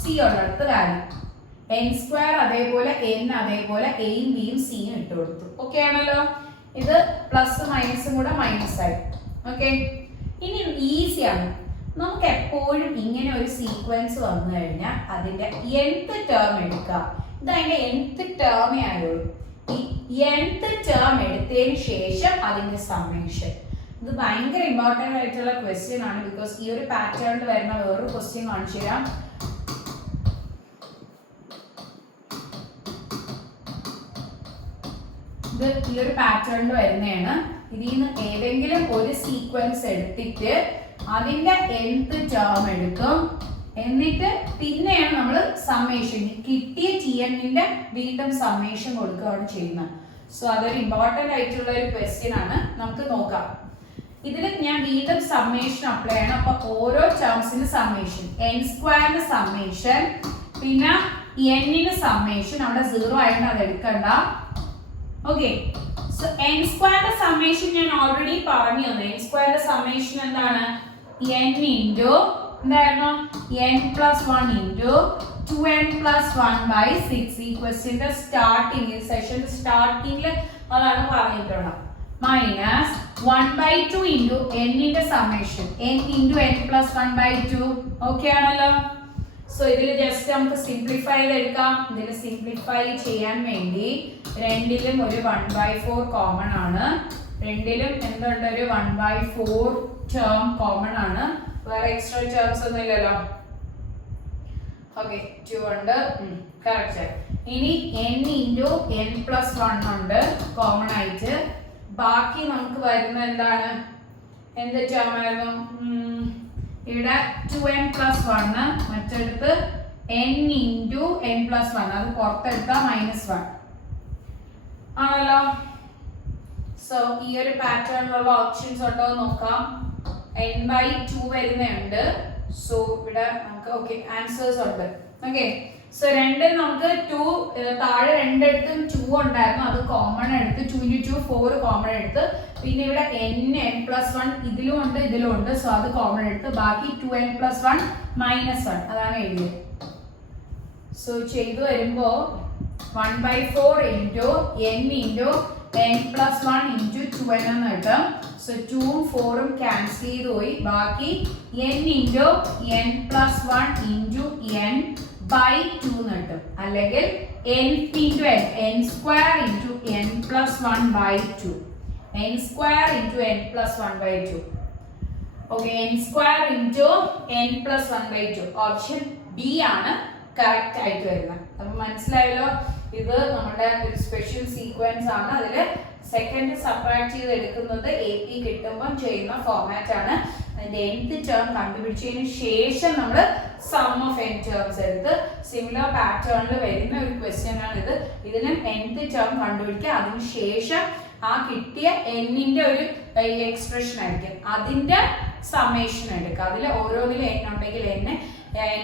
സി ഉള്ളിടത്ത് വാല്യൂ, n² അതേപോലെ n അതേപോലെ എയും ബിയും സിയും ഇട്ട് കൊടുത്തു. ഓക്കെ ആണല്ലോ. ഇത് പ്ലസ് മൈനസും കൂടെ മൈനസ് ആയി. ഓക്കെ, ഇനി ഈസിയാണ്. നമുക്ക് എപ്പോഴും ഇങ്ങനെ ഒരു സീക്വൻസ് വന്നു കഴിഞ്ഞാൽ അതിന്റെ nth ടേം എടുക്കാം. ഇത് അതിന്റെ nth ടേമേ ആയുള്ളൂ. ഈ nth ടേം എടുത്തതിന് ശേഷം അതിന്റെ സമ്മേഷൻ. ഇത് ഭയങ്കര ഇമ്പോർട്ടൻ്റ് ആയിട്ടുള്ള ക്വസ്റ്റ്യൻ ആണ്. ബിക്കോസ് ഈ ഒരു പാറ്റേണിൽ വരുന്ന വേറൊരു ക്വസ്റ്റ്യൻ കാണിച്ചു തരാം. ഇത് ഈ ഒരു പാറ്റേണിൽ വരുന്നതാണ്. ഇതിൽ നിന്ന് ഏതെങ്കിലും ഒരു സീക്വൻസ് എടുത്തിട്ട് അതിന്റെ nth ടേം എടുക്കും. എന്നിട്ട് പിന്നെയാണ് നമ്മൾ സമ്മേഷൻ കിട്ടിയ TNന്റെ വീണ്ടും സമ്മേഷൻ കൊടുക്കുകയാണ് ചെയ്യുന്നത്. സോ അതൊരു ഇമ്പോർട്ടൻ്റ് ആയിട്ടുള്ള ഒരു ക്വസ്റ്റ്യൻ ആണ്. നമുക്ക് നോക്കാം. ഇതിൽ ഞാൻ വീണ്ടും സമ്മേഷൻ അപ്ലൈ ചെയ്യണം. അപ്പൊ ഓരോ ടേംസിന് സമ്മേഷൻ, n² സമ്മേഷൻ, പിന്നെ n സമ്മേഷൻ. അവിടെ 0 ആയിട്ട് അത് എടുക്കണ്ട. ഓക്കെ, സോ n² സമ്മേഷൻ ഞാൻ ഓൾറെഡി പറഞ്ഞു തന്നു. n² സമ്മേഷൻ എന്താണ്? n ഇൻറ്റു എന്തായിരുന്നു? n+1 into 2n+1/6. ഈ ക്വസ്റ്റ്യന്റെ സ്റ്റാർട്ടിങ്, സെഷന്റെ സ്റ്റാർട്ടിങ്ങിൽ അതാണ് പറഞ്ഞിട്ടുള്ളത്. Minus 1/2 into n summation, n into n+1/2. Okay ആണല്ലോ. സോ ഇതിൽ ജസ്റ്റ് നമുക്ക് സിംപ്ലിഫൈ ചെയ്തെടുക്കാം. ഇതിൽ സിംപ്ലിഫൈ ചെയ്യാൻ വേണ്ടി രണ്ടിലും ഒരു 1/4 കോമൺ ആണ്. രണ്ടിലും എന്തുണ്ട്? ഒരു 1/4 ടേം കോമൺ ആണ്. വേറെ എക്സ്ട്രാ ടേംസ് ഒന്നും ഇല്ലല്ലോ. ഓക്കെ, 2 ഉണ്ട്. കറക്റ്റ്. ഇനി n ഇൻറ്റു n+1 ഉണ്ട് കോമൺ ആയിട്ട്. ബാക്കി നമുക്ക് വരുന്ന എന്താണ്? എന്ത് ടേം ആയിരുന്നു? ഇവിടെ 2n+1, മറ്റെടുത്ത് n ഇൻറ്റു n+1. അത് പുറത്തെടുത്ത -1 ആണല്ലോ. സോ ഈ ഒരു പാറ്റേണിലുള്ള ഓപ്ഷൻസ് ഉണ്ടോ നോക്കാം. n/2 വരുന്നുണ്ട്. സോ ഇവിടെ നമുക്ക് ഓക്കെ ആൻസേഴ്സ് ഉണ്ട്. ഓക്കെ, സോ രണ്ടും നമുക്ക് 2 താഴെ രണ്ടിടത്തും 2 ഉണ്ടായിരുന്നു. അത് കോമൺ എടുത്ത് 2 × 2 4 കോമൺ എടുത്ത്. പിന്നെ ഇവിടെ n+1 ഇതിലും ഉണ്ട് ഇതിലും ഉണ്ട്. സോ അത് കോമൺ എടുത്ത്. ബാക്കി 2n+1 -1 അതാണ് എഴുതിയത്. സോ ചെയ്തു വരുമ്പോ 1/4 into n into n+1 into 2n എന്ന് കിട്ടും. സോ 2ഉം 4ഉം ക്യാൻസൽ ചെയ്ത് പോയി. ബാക്കി n into n+1 into n/2 എന്ന് കിട്ടും. അല്ലെങ്കിൽ n into n² into n+1/2. n² into n+1/2. Okay, n² into n+1/2. Option B ആണ് കറക്റ്റ് ആയിട്ട് വരുന്നത്. അപ്പൊ മനസ്സിലായല്ലോ. ഇത് നമ്മുടെ ഒരു സ്പെഷ്യൽ സീക്വൻസ് ആണ്. അതിൽ സെക്കൻഡ് സബ്ട്രാക്ട് ചെയ്ത് എടുക്കുന്നത് AP കിട്ടുമ്പോൾ ചെയ്യുന്ന ഫോർമാറ്റ് ആണ്. അതിന്റെ nth ടേം കണ്ടുപിടിച്ചതിന് ശേഷം നമ്മൾ സം ഓഫ് n ടേംസ് എടുത്ത് സിമിലർ പാറ്റേണിൽ വരുന്ന ഒരു ക്വസ്റ്റ്യൻ ആണ് ഇത്. ഇതിന് nth ടേം കണ്ടുപിടിക്കുക, അതിന് ശേഷം ആ കിട്ടിയ n-ന്റെ ഒരു എക്സ്പ്രഷൻ ആയിരിക്കും, അതിന്റെ സമ്മേഷൻ എടുക്കുക. അതിൽ ഓരോന്നിലും n ഉണ്ടെങ്കിൽ n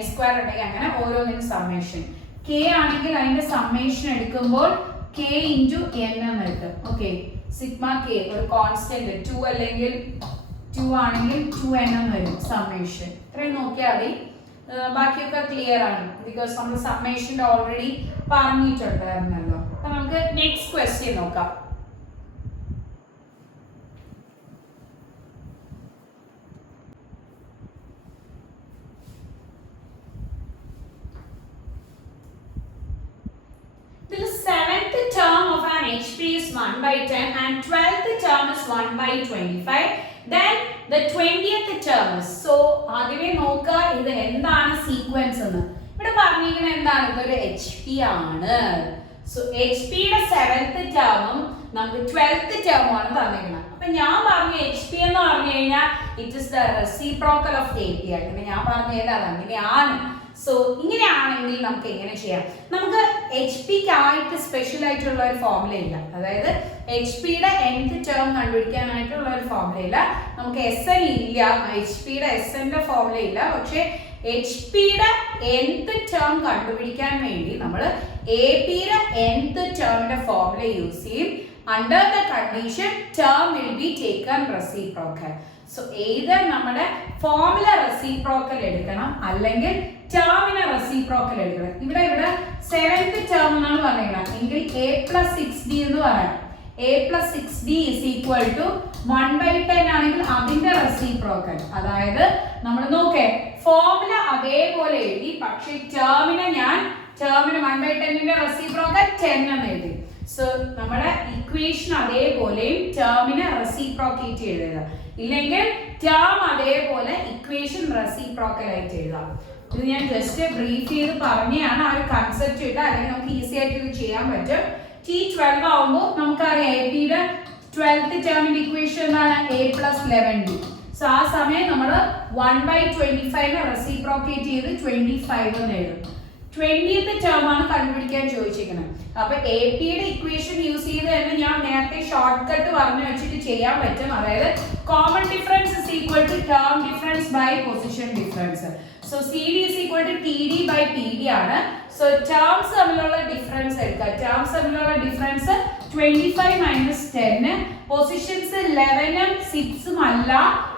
സ്ക്വയർ ഉണ്ടെങ്കിൽ അങ്ങനെ ഓരോന്നിനും സമ്മേഷൻ. k ആണെങ്കിൽ അതിന്റെ സമ്മേഷൻ എടുക്കുമ്പോൾ k ഇൻറ്റു n എന്ന് കിട്ടും. ഓക്കെ, സിഗ്മ k ഒരു കോൺസ്റ്റന്റ് 2 അല്ലെങ്കിൽ 2 ആണെങ്കിൽ 2n എന്ന് വരും സമ്മേഷൻ. ഇത്രയും നോക്കിയാൽ മതി, ബാക്കിയൊക്കെ ക്ലിയർ ആണ്. ബിക്കോസ് നമ്മൾ സമ്മേഷൻ്റെ ഓൾറെഡി പറഞ്ഞിട്ടുണ്ടായിരുന്നല്ലോ. അപ്പൊ നമുക്ക് നെക്സ്റ്റ് ക്വസ്റ്റ്യൻ നോക്കാം. The 7th term of an HP is 1/10 and 12th term is 1/25. Then the 20th term is. So ആദ്യമേ നോക്കുക ഇത് എന്താണ് സീക്വൻസ് എന്ന്. ഇവിടെ പറഞ്ഞിരിക്കുന്നത് എന്താണ്, ഇതൊരു HP ആണ്. സോ HP യുടെ 7th ടേമും നമുക്ക് 12th ടേമും ആണ് തന്നിരിക്കുന്നത്. അപ്പൊ ഞാൻ പറഞ്ഞു HP എന്ന് പറഞ്ഞു കഴിഞ്ഞാൽ it is the reciprocal of AP. അങ്ങനെ ഞാൻ പറഞ്ഞത് അങ്ങനെയാണ്. സോ ഇങ്ങനെയാണെങ്കിൽ നമുക്ക് എങ്ങനെ ചെയ്യാം, നമുക്ക് HP-ക്ക് ആയിട്ട് സ്പെഷ്യൽ ആയിട്ടുള്ള ഒരു ഫോർമുല ഇല്ല. അതായത് HP-യുടെ nth ടേം കണ്ടുപിടിക്കാനായിട്ടുള്ള ഒരു ഫോർമുല ഇല്ല. നമുക്ക് SN ഇല്ല, HP-യുടെ SN-ന്റെ ഫോർമുല ഇല്ല. പക്ഷെ HP-യുടെ nth ടേം കണ്ടുപിടിക്കാൻ വേണ്ടി നമ്മൾ AP-യുടെ nth ടേമിന്റെ ഫോർമുല യൂസ് ചെയ്യും. Under the condition term will be taken reciprocal. So either നമ്മുടെ ഫോർമുല റെസിപ്രോക്കൽ എടുക്കണം അല്ലെങ്കിൽ ടേമിനെ റെസിപ്രോക്കൽ എടുക്കണം. ഇവിടെ 7th ടേം എന്നാണ് പറയുന്നത് എങ്കിൽ a+6d എന്ന് പറയാം. a+6d is equal to 1/10 ആണെങ്കിൽ അതിന്റെ റെസിപ്രോക്കൽ. അതായത് നമ്മൾ നോക്കേ ഫോർമുല അതേപോലെ എഴുതി, പക്ഷേ ടേമിനെ 1/10ന്റെ റെസിപ്രോക്കൽ 10 എന്ന് എഴുതി. സോ നമ്മുടെ ഇക്വേഷൻ അതേപോലെയും ടേമിനെ റെസിപ്രോക്കേറ്റ് എഴുതുക, ഇല്ലെങ്കിൽ ടേം അതേപോലെ ഇക്വേഷൻ റെസിപ്രോക്കൽ ആയിട്ട് എഴുതാം. ഇത് ഞാൻ ജസ്റ്റ് ബ്രീഫ് ചെയ്ത് പറഞ്ഞാണ് ആ ഒരു കൺസെപ്റ്റ് ഇട്ട്, അല്ലെങ്കിൽ നമുക്ക് ഈസി ആയിട്ട് ഇത് ചെയ്യാൻ പറ്റും. T12 ആവുമ്പോൾ നമുക്കറിയാം AP-യുടെ 12th ടേമിന്റെ ഇക്വേഷൻ എന്താണ്, a+11d. സോ ആ സമയം നമ്മൾ 1/25 റെസിപ്രോക്കേറ്റ് ചെയ്ത് 25 എന്ന് എഴുതും. 20th ടേം ആണ് കണ്ടുപിടിക്കാൻ ചോദിച്ചിരിക്കുന്നത്. അപ്പൊ AP-യുടെ ഇക്വേഷൻ യൂസ് ചെയ്ത് തന്നെ ഞാൻ നേരത്തെ ഷോർട്ട് കട്ട് പറഞ്ഞു വെച്ചിട്ട് ചെയ്യാൻ പറ്റും. അതായത് common difference is equal to term difference by position difference. So CD is equal to TD by PD ആണ്. സോ ടേംസ് തമ്മിലുള്ള ഡിഫറൻസ് എടുക്കുക. ടേംസ് തമ്മിലുള്ള ഡിഫറൻസ് 25 - 10. പൊസിഷൻസ് 11ഉം 6ഉം അല്ല,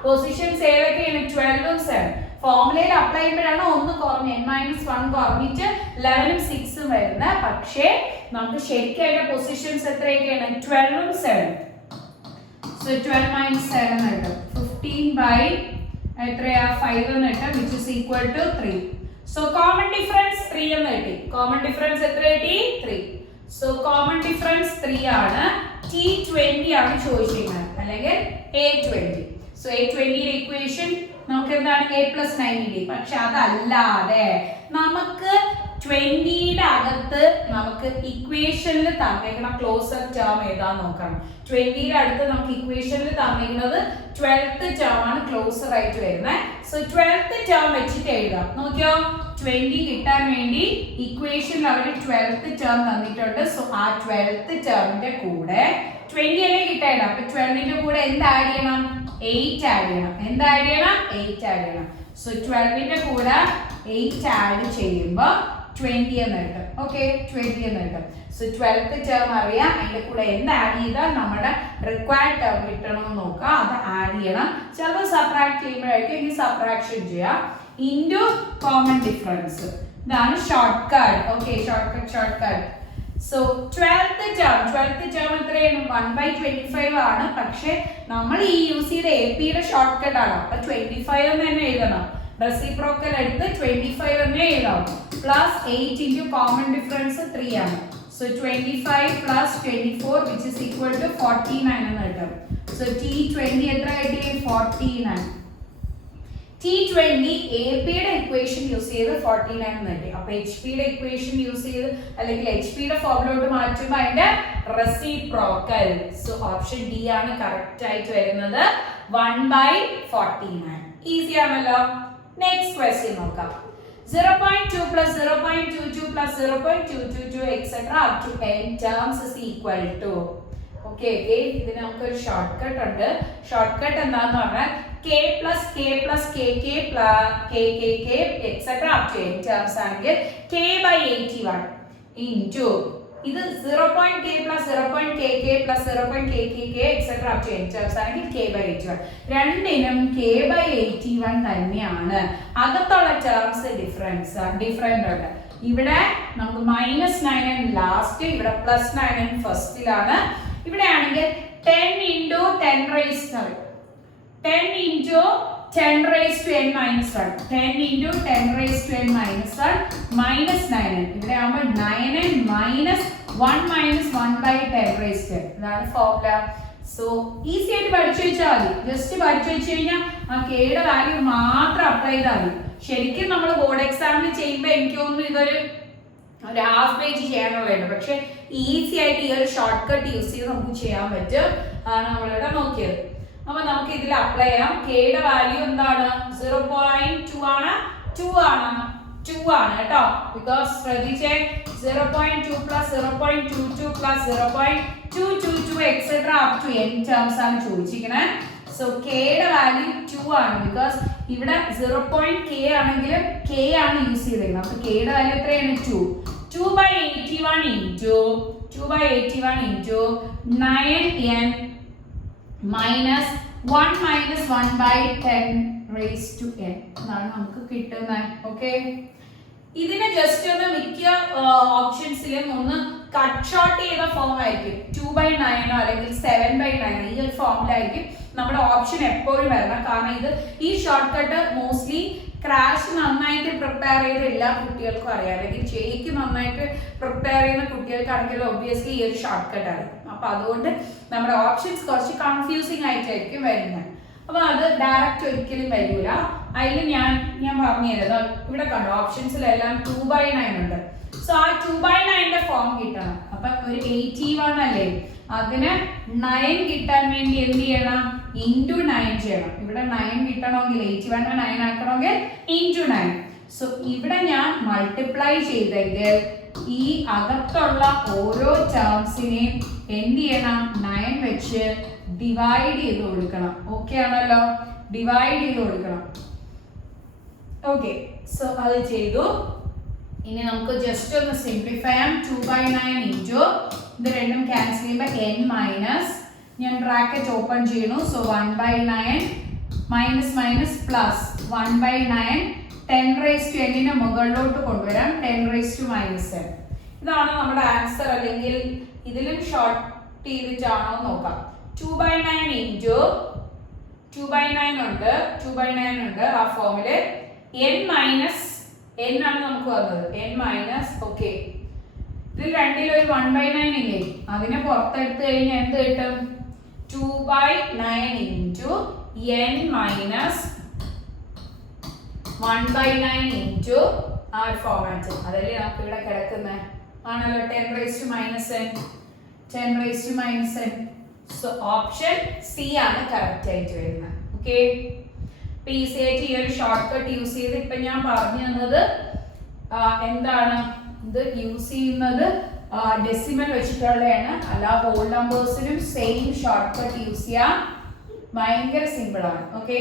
പൊസിഷൻസ് ഏതൊക്കെയാണ്, 12ഉം 7. ഫോർമുലയിൽ അപ്ലൈ ചെയ്യുമ്പോഴാണ് ഒന്ന് കുറഞ്ഞ് n-1 കുറഞ്ഞിട്ട് 11ഉം 6ഉം വരുന്നത്. പക്ഷേ നമുക്ക് ശരിക്കും അതിന്റെ പൊസിഷൻസ് എത്രയൊക്കെയാണ്, 12ഉം 7. സോ 12 - 7 കിട്ടും 15 by എത്രയാ 5 എന്ന് കിട്ടും, which is equal to 3. So common difference 3 എന്ന് കിട്ടി. കോമൺ ഡിഫറൻസ് എത്ര കിട്ടി, 3. സോ കോമൺ ഡിഫറൻസ് 3 ആണ്. T20 ആണ് ചോദിച്ചിരിക്കുന്നത്, അല്ലെങ്കിൽ A20. സോ A20യുടെ ഇക്വേഷൻ നമുക്ക് എന്താണ്, a+90d. പക്ഷെ അതല്ലാതെ നമുക്ക് 20യുടെ അകത്ത് നമുക്ക് ഇക്വേഷനിൽ തന്നിരിക്കുന്ന ക്ലോസർ ടേം ഏതാന്ന് നോക്കണം. 20യുടെ അടുത്ത് നമുക്ക് ഇക്വേഷനിൽ തന്നിരിക്കുന്നത് 12th ടേം ആണ് ക്ലോസർ ആയിട്ട് വരുന്നത്. സോ 12th ടേം വെച്ചിട്ട് എഴുതാം. നോക്കിയോ, 20 കിട്ടാൻ വേണ്ടി ഇക്വേഷനിൽ അവർ 12th ടേം തന്നിട്ടുണ്ട്. സോ ആ 12th ടേമിന്റെ കൂടെ 20 അല്ലേ കിട്ടാൻ, അപ്പൊ 12ന്റെ കൂടെ എന്ത് ആഡ് ചെയ്യണം, 8 ആഡ് ചെയ്യണം. എന്ത് ആഡ് ചെയ്യണം, 8 ആഡ് ചെയ്യണം. സോ 12ന്റെ കൂടെ 8 ആഡ് ചെയ്യുമ്പോൾ 20 എന്ന് കിട്ടും. ഓക്കെ, 20 എന്ന് കിട്ടും. സോ 12th ടേം അറിയാം, അതിന്റെ കൂടെ എന്ത് ആഡ് ചെയ്താൽ നമ്മുടെ റിക്വയർഡ് ടേം കിട്ടണമെന്ന് നോക്കുക, അത് ആഡ് ചെയ്യണം. ചിലപ്പോൾ സബ്ട്രാക്ട് ചെയ്യുമ്പോഴായിരിക്കും ഈ സബ്ട്രാക്ഷൻ ചെയ്യാം. ഇൻറ്റു കോമൺ ഡിഫറൻസ്, ഇതാണ് short cut. Okay, short cut. So 12th term എത്രയാണ്, 1/25 ആണ്. പക്ഷെ നമ്മൾ ഈ യൂസ് ചെയ്ത AP-യുടെ ഷോർട്ട് കട്ട് ആണ്. അപ്പൊ 25 എന്ന് തന്നെ എഴുതണം. റെസിപ്രോക്കൽ എടുത്ത് 25 തന്നെ എഴുതാം. പ്ലസ് 8 ഇൻറ്റു കോമൺ ഡിഫറൻസ് 3 ആണ്. So 25 + 24 which is equal to 49 എന്ന് കിട്ടും. സോ T20 എത്ര കിട്ടി, 49. T20 AP യുടെ ഇക്വേഷൻ യൂസ് ചെയ്ത് 49 എന്ന് കിട്ടി. അപ്പൊ HP യുടെ ഇക്വേഷൻ യൂസ് ചെയ്ത് അല്ലെങ്കിൽ HP യുടെ ഫോർമുലോട്ട് മാറ്റുമ്പോൾ അതിന്റെ റെസിപ്രോക്കൽ. സോ ഓപ്ഷൻ ഡി ആണ് കറക്റ്റ് ആയിട്ട് വരുന്നത് 1/49. ഈസി ആണല്ലോ. നെക്സ്റ്റ് ക്വസ്റ്റ്യൻ നോക്കാം. 0.2 plus 0.22 plus 0.222 etc. up to n terms is equal to. Okay, ഇതിന് നമുക്ക് ഒരു ഷോർട്ട് കട്ട് ഉണ്ട്. ഷോർട്ട് കട്ട് എന്താന്ന് പറഞ്ഞാൽ k plus k plus kk plus kkk etc. up to n terms ആണെങ്കിൽ k/81 into ഇത് 0.k plus 0.kk plus 0.kkk etc. up to n terms ആണെങ്കിൽ k/81. രണ്ടിനും k/81 തന്നെയാണ്. അകത്തുള്ള ടേംസ് ഡിഫറെന്റ് ഉണ്ട്. ഇവിടെ നമുക്ക് -9n ലാസ്റ്റ്, ഇവിടെ +9n ഫസ്റ്റിലാണ്. ഇവിടെ ആണെങ്കിൽ 10 into 10 raised to n minus 1 10 into 10 raised to n minus 1 minus 9n. ഇവിടെ ആവുമ്പോൾ 9n minus 1 minus 1/10 raised to n. ഇതാണ് ഫോർമുല. സോ ഈസി ആയിട്ട് പഠിച്ചു വെച്ചാൽ മതി. ജസ്റ്റ് പഠിച്ചു വെച്ച് കഴിഞ്ഞാൽ ആ കെയുടെ വാല്യൂ മാത്രം അപ്ലൈ ചെയ്താൽ മതി. ശരിക്കും നമ്മൾ ബോർഡ് എക്സാമിന് ചെയ്യുമ്പോൾ എനിക്ക് തോന്നുന്നു ഇതൊരു ഹാഫ് പേജ് ചെയ്യാനുള്ളതാണ്. പക്ഷെ ഈസി ആയിട്ട് ഈ ഒരു ഷോർട്ട് കട്ട് യൂസ് ചെയ്ത് നമുക്ക് ചെയ്യാൻ പറ്റും. ആണ് നമ്മളിവിടെ നോക്കിയത്. അപ്പൊ നമുക്ക് ഇതിൽ അപ്ലൈ ചെയ്യാം. കെയുടെ വാല്യൂ എന്താണ്? 0.2 ആണ്. 2 ആണ് കേട്ടോ. ബിക്കോസ് ശ്രദ്ധിച്ചേ 0.2 plus 0.22 plus 0.222 etc. up to n terms ആണ് ചോദിച്ചിരിക്കുന്നത്. സോ കെയുടെ വാല്യൂ 2 ആണ്. ബിക്കോസ് ഇവിടെ 0.k ആണെങ്കിലും k ആണ് യൂസ് ചെയ്തിരിക്കുന്നത്. അപ്പൊ കെയുടെ വാല്യൂ എത്രയാണ്? 2. 2/81 into 9n minus 1 minus 1/10 raised to n എന്നാണ് നമുക്ക് കിട്ടുന്നത്. ഓക്കെ, ഇതിനെ ജസ്റ്റ് ഒന്ന് മിക്ക ഓപ്ഷൻസിലും ഒന്ന് കട്ട് ഷോർട്ട് ചെയ്ത ഫോം ആയിരിക്കും. 2/9 അല്ലെങ്കിൽ 7/9 ഈ ഒരു ഫോമിലായിരിക്കും നമ്മുടെ ഓപ്ഷൻ എപ്പോഴും വരണം. കാരണം ഈ ഷോർട്ട് കട്ട് മോസ്റ്റ്ലി ക്രാഷ് നന്നായിട്ട് പ്രിപ്പയർ ചെയ്ത എല്ലാ കുട്ടികൾക്കും അറിയാം, അല്ലെങ്കിൽ ജെയ്ക്ക് നന്നായിട്ട് പ്രിപ്പയർ ചെയ്യുന്ന കുട്ടികൾക്കാണെങ്കിൽ ഒബ്വിയസ്ലി ഈ ഒരു ഷോർട്ട് കട്ട് ആയിരിക്കും. അപ്പൊ അതുകൊണ്ട് നമ്മുടെ ഓപ്ഷൻസ് കുറച്ച് കൺഫ്യൂസിങ് ആയിട്ടായിരിക്കും വരുന്നത്. അപ്പൊ അത് ഡയറക്റ്റ് ഒരിക്കലും വരില്ല. അതിൽ ഞാൻ പറഞ്ഞു തരുന്നത് ഇവിടെ കണ്ടു, ഓപ്ഷൻസിലെല്ലാം 2/9 ഉണ്ട്. സോ ആ 2/9 ഫോം കിട്ടണം. അപ്പൊ ഒരു 81 അല്ലേ, അതിന് 9 കിട്ടാൻ വേണ്ടി എന്ത് ചെയ്യണം? ഇൻറ്റു 9 ചെയ്യണം. ഇവിടെ 9 കിട്ടണമെങ്കിൽ 81 9 ആക്കണമെങ്കിൽ ഇൻറ്റു 9. സോ ഇവിടെ ഞാൻ മൾട്ടിപ്ലൈ ചെയ്തെങ്കിൽ ഈ അകത്തുള്ള ഓരോ ടേംസിനെയും എന്ത് ചെയ്യണം? 9 വെച്ച് ഡിവൈഡ് ചെയ്ത് കൊടുക്കണം. ഓക്കെ ആണല്ലോ, ഡിവൈഡ് ചെയ്ത് കൊടുക്കണം. ഓക്കെ, സോ അത് ചെയ്തു. ഇനി നമുക്ക് ജസ്റ്റ് ഒന്ന് സിംപ്ലിഫൈ ചെയ്യാം. 2/9 ഇൻറ്റു ഇത് രണ്ടും ക്യാൻസൽ ചെയ്യുമ്പോൾ n മൈനസ്, ഞാൻ ബ്രാക്കറ്റ് ഓപ്പൺ ചെയ്യുന്നു. So 1/9 minus minus plus 1/9 10 raised to n നെ മുകളിലോട്ട് കൊണ്ടുവരാം. 10 raised to -n. ഇതാണ് നമ്മുടെ ആൻസർ. അല്ലെങ്കിൽ ഇതിലും ഷോർട്ട് ചെയ്തിട്ടാണോ നോക്കാം. 2/9 ഇൻറ്റു 2/9 ഉണ്ട് ആ ഫോമില്. n മൈനസ് n ആണ് നമുക്ക് വന്നത്. n മൈനസ്, ഓക്കെ, ഇതിൽ രണ്ടിലും ഒരു 1/9 ഇല്ലേ, അതിനെ പുറത്തെടുത്ത് കഴിഞ്ഞാൽ എന്ത് കിട്ടും? 2/9 ഇൻറ്റു n മൈനസ് 1/9 ഇൻറ്റു ആ ഒരു ഫോമാറ്റ്. അതല്ലേ നമുക്ക് ഇവിടെ കിടക്കുന്നത് ആണല്ലോ. 10 raised to -n. So option C ആണ് കറക്റ്റ് ആയിട്ട് വരുന്നത്. ഓക്കെ, ഈസി ആയിട്ട് ഈ ഒരു ഷോർട്ട് കട്ട് യൂസ് ചെയ്ത് ഇപ്പൊ ഞാൻ പറഞ്ഞു തന്നത് എന്താണ്? ഇത് യൂസ് ചെയ്യുന്നത് ഡെസിമൽ വെച്ചിട്ടുള്ളതാണ്. അല്ല ഹോൾ നമ്പേഴ്സിനും സെയിം ഷോർട്ട് കട്ട് യൂസ് ചെയ്യാം. ഭയങ്കര സിമ്പിൾ ആണ്. ഓക്കെ,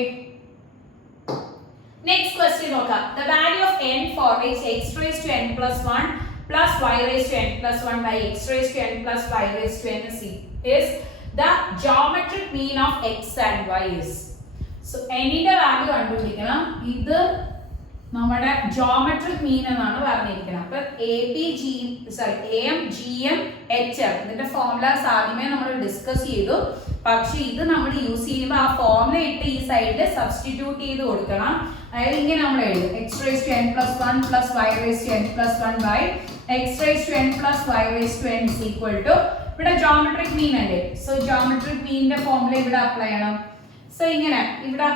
നെക്സ്റ്റ് ക്വസ്റ്റ്യൻ നോക്കാം. The value of n for which x raised to n plus 1 plus y raised to n plus 1 by x raised to n plus y raised to n is the geometric mean of x and y is. So n ന്റെ value കണ്ടുപിടിക്കണം. ഇത് നമ്മുടെ geometric mean എന്നാണ് പറഞ്ഞിരിക്കുന്നത്. അപ്പോൾ AM GM HM ഇതിന്റെ formulas ആദ്യമേ നമ്മൾ ഡിസ്കസ് ചെയ്തു. പക്ഷെ ഇത് നമ്മൾ യൂസ് ചെയ്യുമ്പോൾ ആ ഫോർമുല ഇട്ട് ഈ സൈഡിൽ സബ്സ്റ്റിറ്റ്യൂട്ട് ചെയ്ത് കൊടുക്കണം. അതായത് ഇങ്ങനെ നമ്മൾ എഴുതും x raised to n plus 1 plus y raised to n plus 1 by x raised to n plus y raised to n is equal to ഇവിടെ geometric mean അല്ലേ. സോ geometric mean ന്റെ ഫോർമുല ഇവിടെ അപ്ലൈ ചെയ്യണം. So ഇങ്ങനെ ഇവിടെ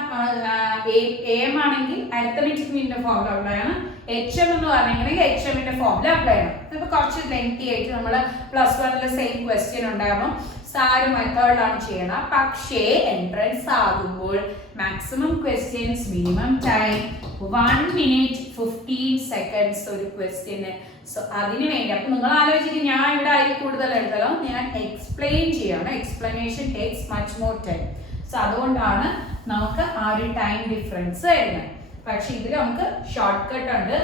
AM ആണെങ്കിൽ arithmetic മീനിന്റെ ഫോമിൽ അപ്ലൈ ചെയ്യണം. HM എന്ന് പറഞ്ഞെങ്കിൽ HMന്റെ ഫോമിൽ അപ്ലൈ ചെയ്യണം. ഇപ്പൊ കുറച്ച് ലെങ്തി ആയിട്ട് നമ്മൾ +1 സെയിം ക്വസ്റ്റ്യൻ ഉണ്ടായിരുന്നു. സാറ് മെത്തേഡിലാണ് ചെയ്യണം. പക്ഷേ എൻട്രൻസ് ആകുമ്പോൾ maximum questions minimum time 1 minute 15 seconds ഒരു ക്വസ്റ്റ്യന്. സോ അതിനു വേണ്ടി അപ്പൊ നിങ്ങൾ ആലോചിച്ചിട്ട് ഞാൻ ഇവിടെ അതിൽ കൂടുതൽ എഴുതലോ, ഞാൻ എക്സ്പ്ലെയിൻ ചെയ്യണം. Explanation takes much more time. So അതുകൊണ്ടാണ് നമുക്ക് ആ ഒരു ടൈം ഡിഫറൻസ് വരുന്നത്. പക്ഷെ ഇതിൽ നമുക്ക് ഷോർട്ട് കട്ട് ഉണ്ട്.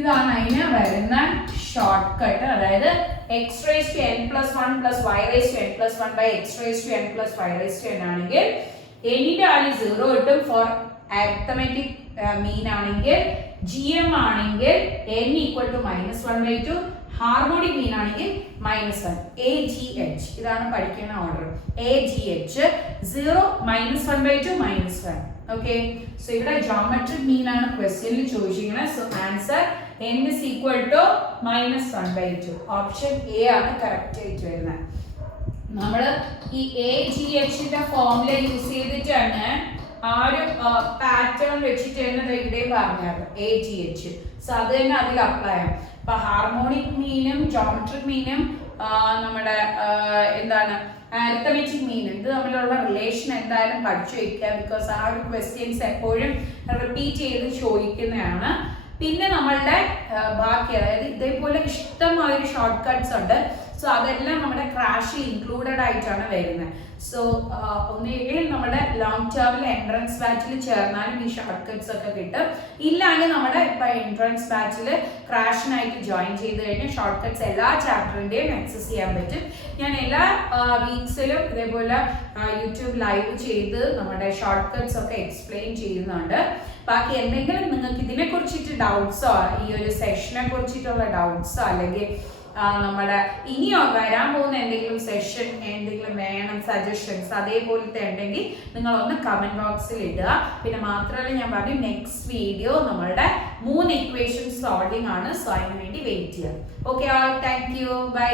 ഇതാണ് അതിന് വരുന്ന ഷോർട്ട് കട്ട്. അതായത് x⁻n+1 + y⁻n+1 by x⁻n+y⁻n ആണെങ്കിൽ എന്നിന്റെ വാല്യൂ 0 കിട്ടും. ഫോർ അരിത്തമെറ്റിക് മീൻ ആണെങ്കിൽ GM ആണെങ്കിൽ n = -1/2, ഹാർമോണിക് മീൻ ആണെങ്കിൽ -1. AGH ഇതാണ് പഠിക്കുന്ന ഓർഡർ. AGH 0 -1/2 -1. ഓക്കെ. സോ ഇവിടെ ജോമെട്രിക് മീൻ ആണ് ക്വസ്റ്റ്യനിൽ ചോദിച്ചിരിക്കുന്നത്. So answer n is equal to -1/2. Option A ആണ് കറക്റ്റ് ആയിട്ട് വരുന്നത്. നമ്മൾ ഈ AGHന്റെ ഫോർമുല യൂസ് ചെയ്തിട്ടാണ് ആ ഒരു പാറ്റേൺ വെച്ചിട്ട് തന്നെ ഇവിടെയും പറഞ്ഞായിരുന്നു AGH. സോ അത് തന്നെ അതിൽ അപ്ലൈ ചെയ്യാം. ഇപ്പൊ ഹാർമോണിക് മീനും ജോമെട്രിക് മീനും നമ്മുടെ എന്താണ് അരിത്തമെറ്റിക് മീൻ ഇത് തമ്മിലുള്ള റിലേഷൻ എന്തായാലും പഠിച്ചു വെക്കുക. ബിക്കോസ് ആ ഒരു ക്വസ്റ്റ്യൻസ് എപ്പോഴും റിപ്പീറ്റ് ചെയ്ത് ചോദിക്കുന്നതാണ്. പിന്നെ നമ്മളുടെ ബാക്കി അതായത് ഇതേപോലെ ഇഷ്ടമായൊരു ഷോർട്ട് കട്ട്സ് ഉണ്ട്. സോ അതെല്ലാം നമ്മുടെ ക്രാഷിൽ ഇൻക്ലൂഡഡ് ആയിട്ടാണ് വരുന്നത്. സോ ഒന്നുകിൽ നമ്മുടെ ലോങ് ടേമിൽ എൻട്രൻസ് ബാച്ചിൽ ചേർന്നാലും ഈ ഷോർട്ട് കട്ട്സ് ഒക്കെ കിട്ടും. ഇല്ലെങ്കിൽ നമ്മുടെ ഇപ്പൊ എൻട്രൻസ് ബാച്ചിൽ ക്രാഷിനായിട്ട് ജോയിൻ ചെയ്ത് കഴിഞ്ഞാൽ ഷോർട്ട് കട്ട്സ് എല്ലാ ചാപ്റ്ററിന്റെയും ആക്സസ് ചെയ്യാൻ പറ്റും. ഞാൻ എല്ലാ വീക്സിലും ഇതേപോലെ യൂട്യൂബ് ലൈവ് ചെയ്ത് നമ്മുടെ ഷോർട്ട് കട്ട്സ് ഒക്കെ എക്സ്പ്ലെയിൻ ചെയ്യുന്നുണ്ട്. ബാക്കി എന്തെങ്കിലും നിങ്ങൾക്ക് ഇതിനെ കുറിച്ചിട്ട് ഡൗട്ട്സോ ഈ ഒരു സെഷനെ കുറിച്ചിട്ടുള്ള ഡൗട്ട്സോ അല്ലെങ്കിൽ നമ്മുടെ ഇനിയോ വരാൻ പോകുന്ന എന്തെങ്കിലും സെഷൻ എന്തെങ്കിലും വേണം സജഷൻസ് അതേപോലത്തെ ഉണ്ടെങ്കിൽ നിങ്ങളൊന്ന് കമന്റ് ബോക്സിൽ ഇടുക. പിന്നെ മാത്രമല്ല ഞാൻ പറഞ്ഞു നെക്സ്റ്റ് വീഡിയോ നമ്മളുടെ 3 ഇക്വേഷൻ സോൾവിംഗ് ആണ്. സോ അതിന് വേണ്ടി വെയിറ്റ് ചെയ്യാം. Okay all, thank you, by.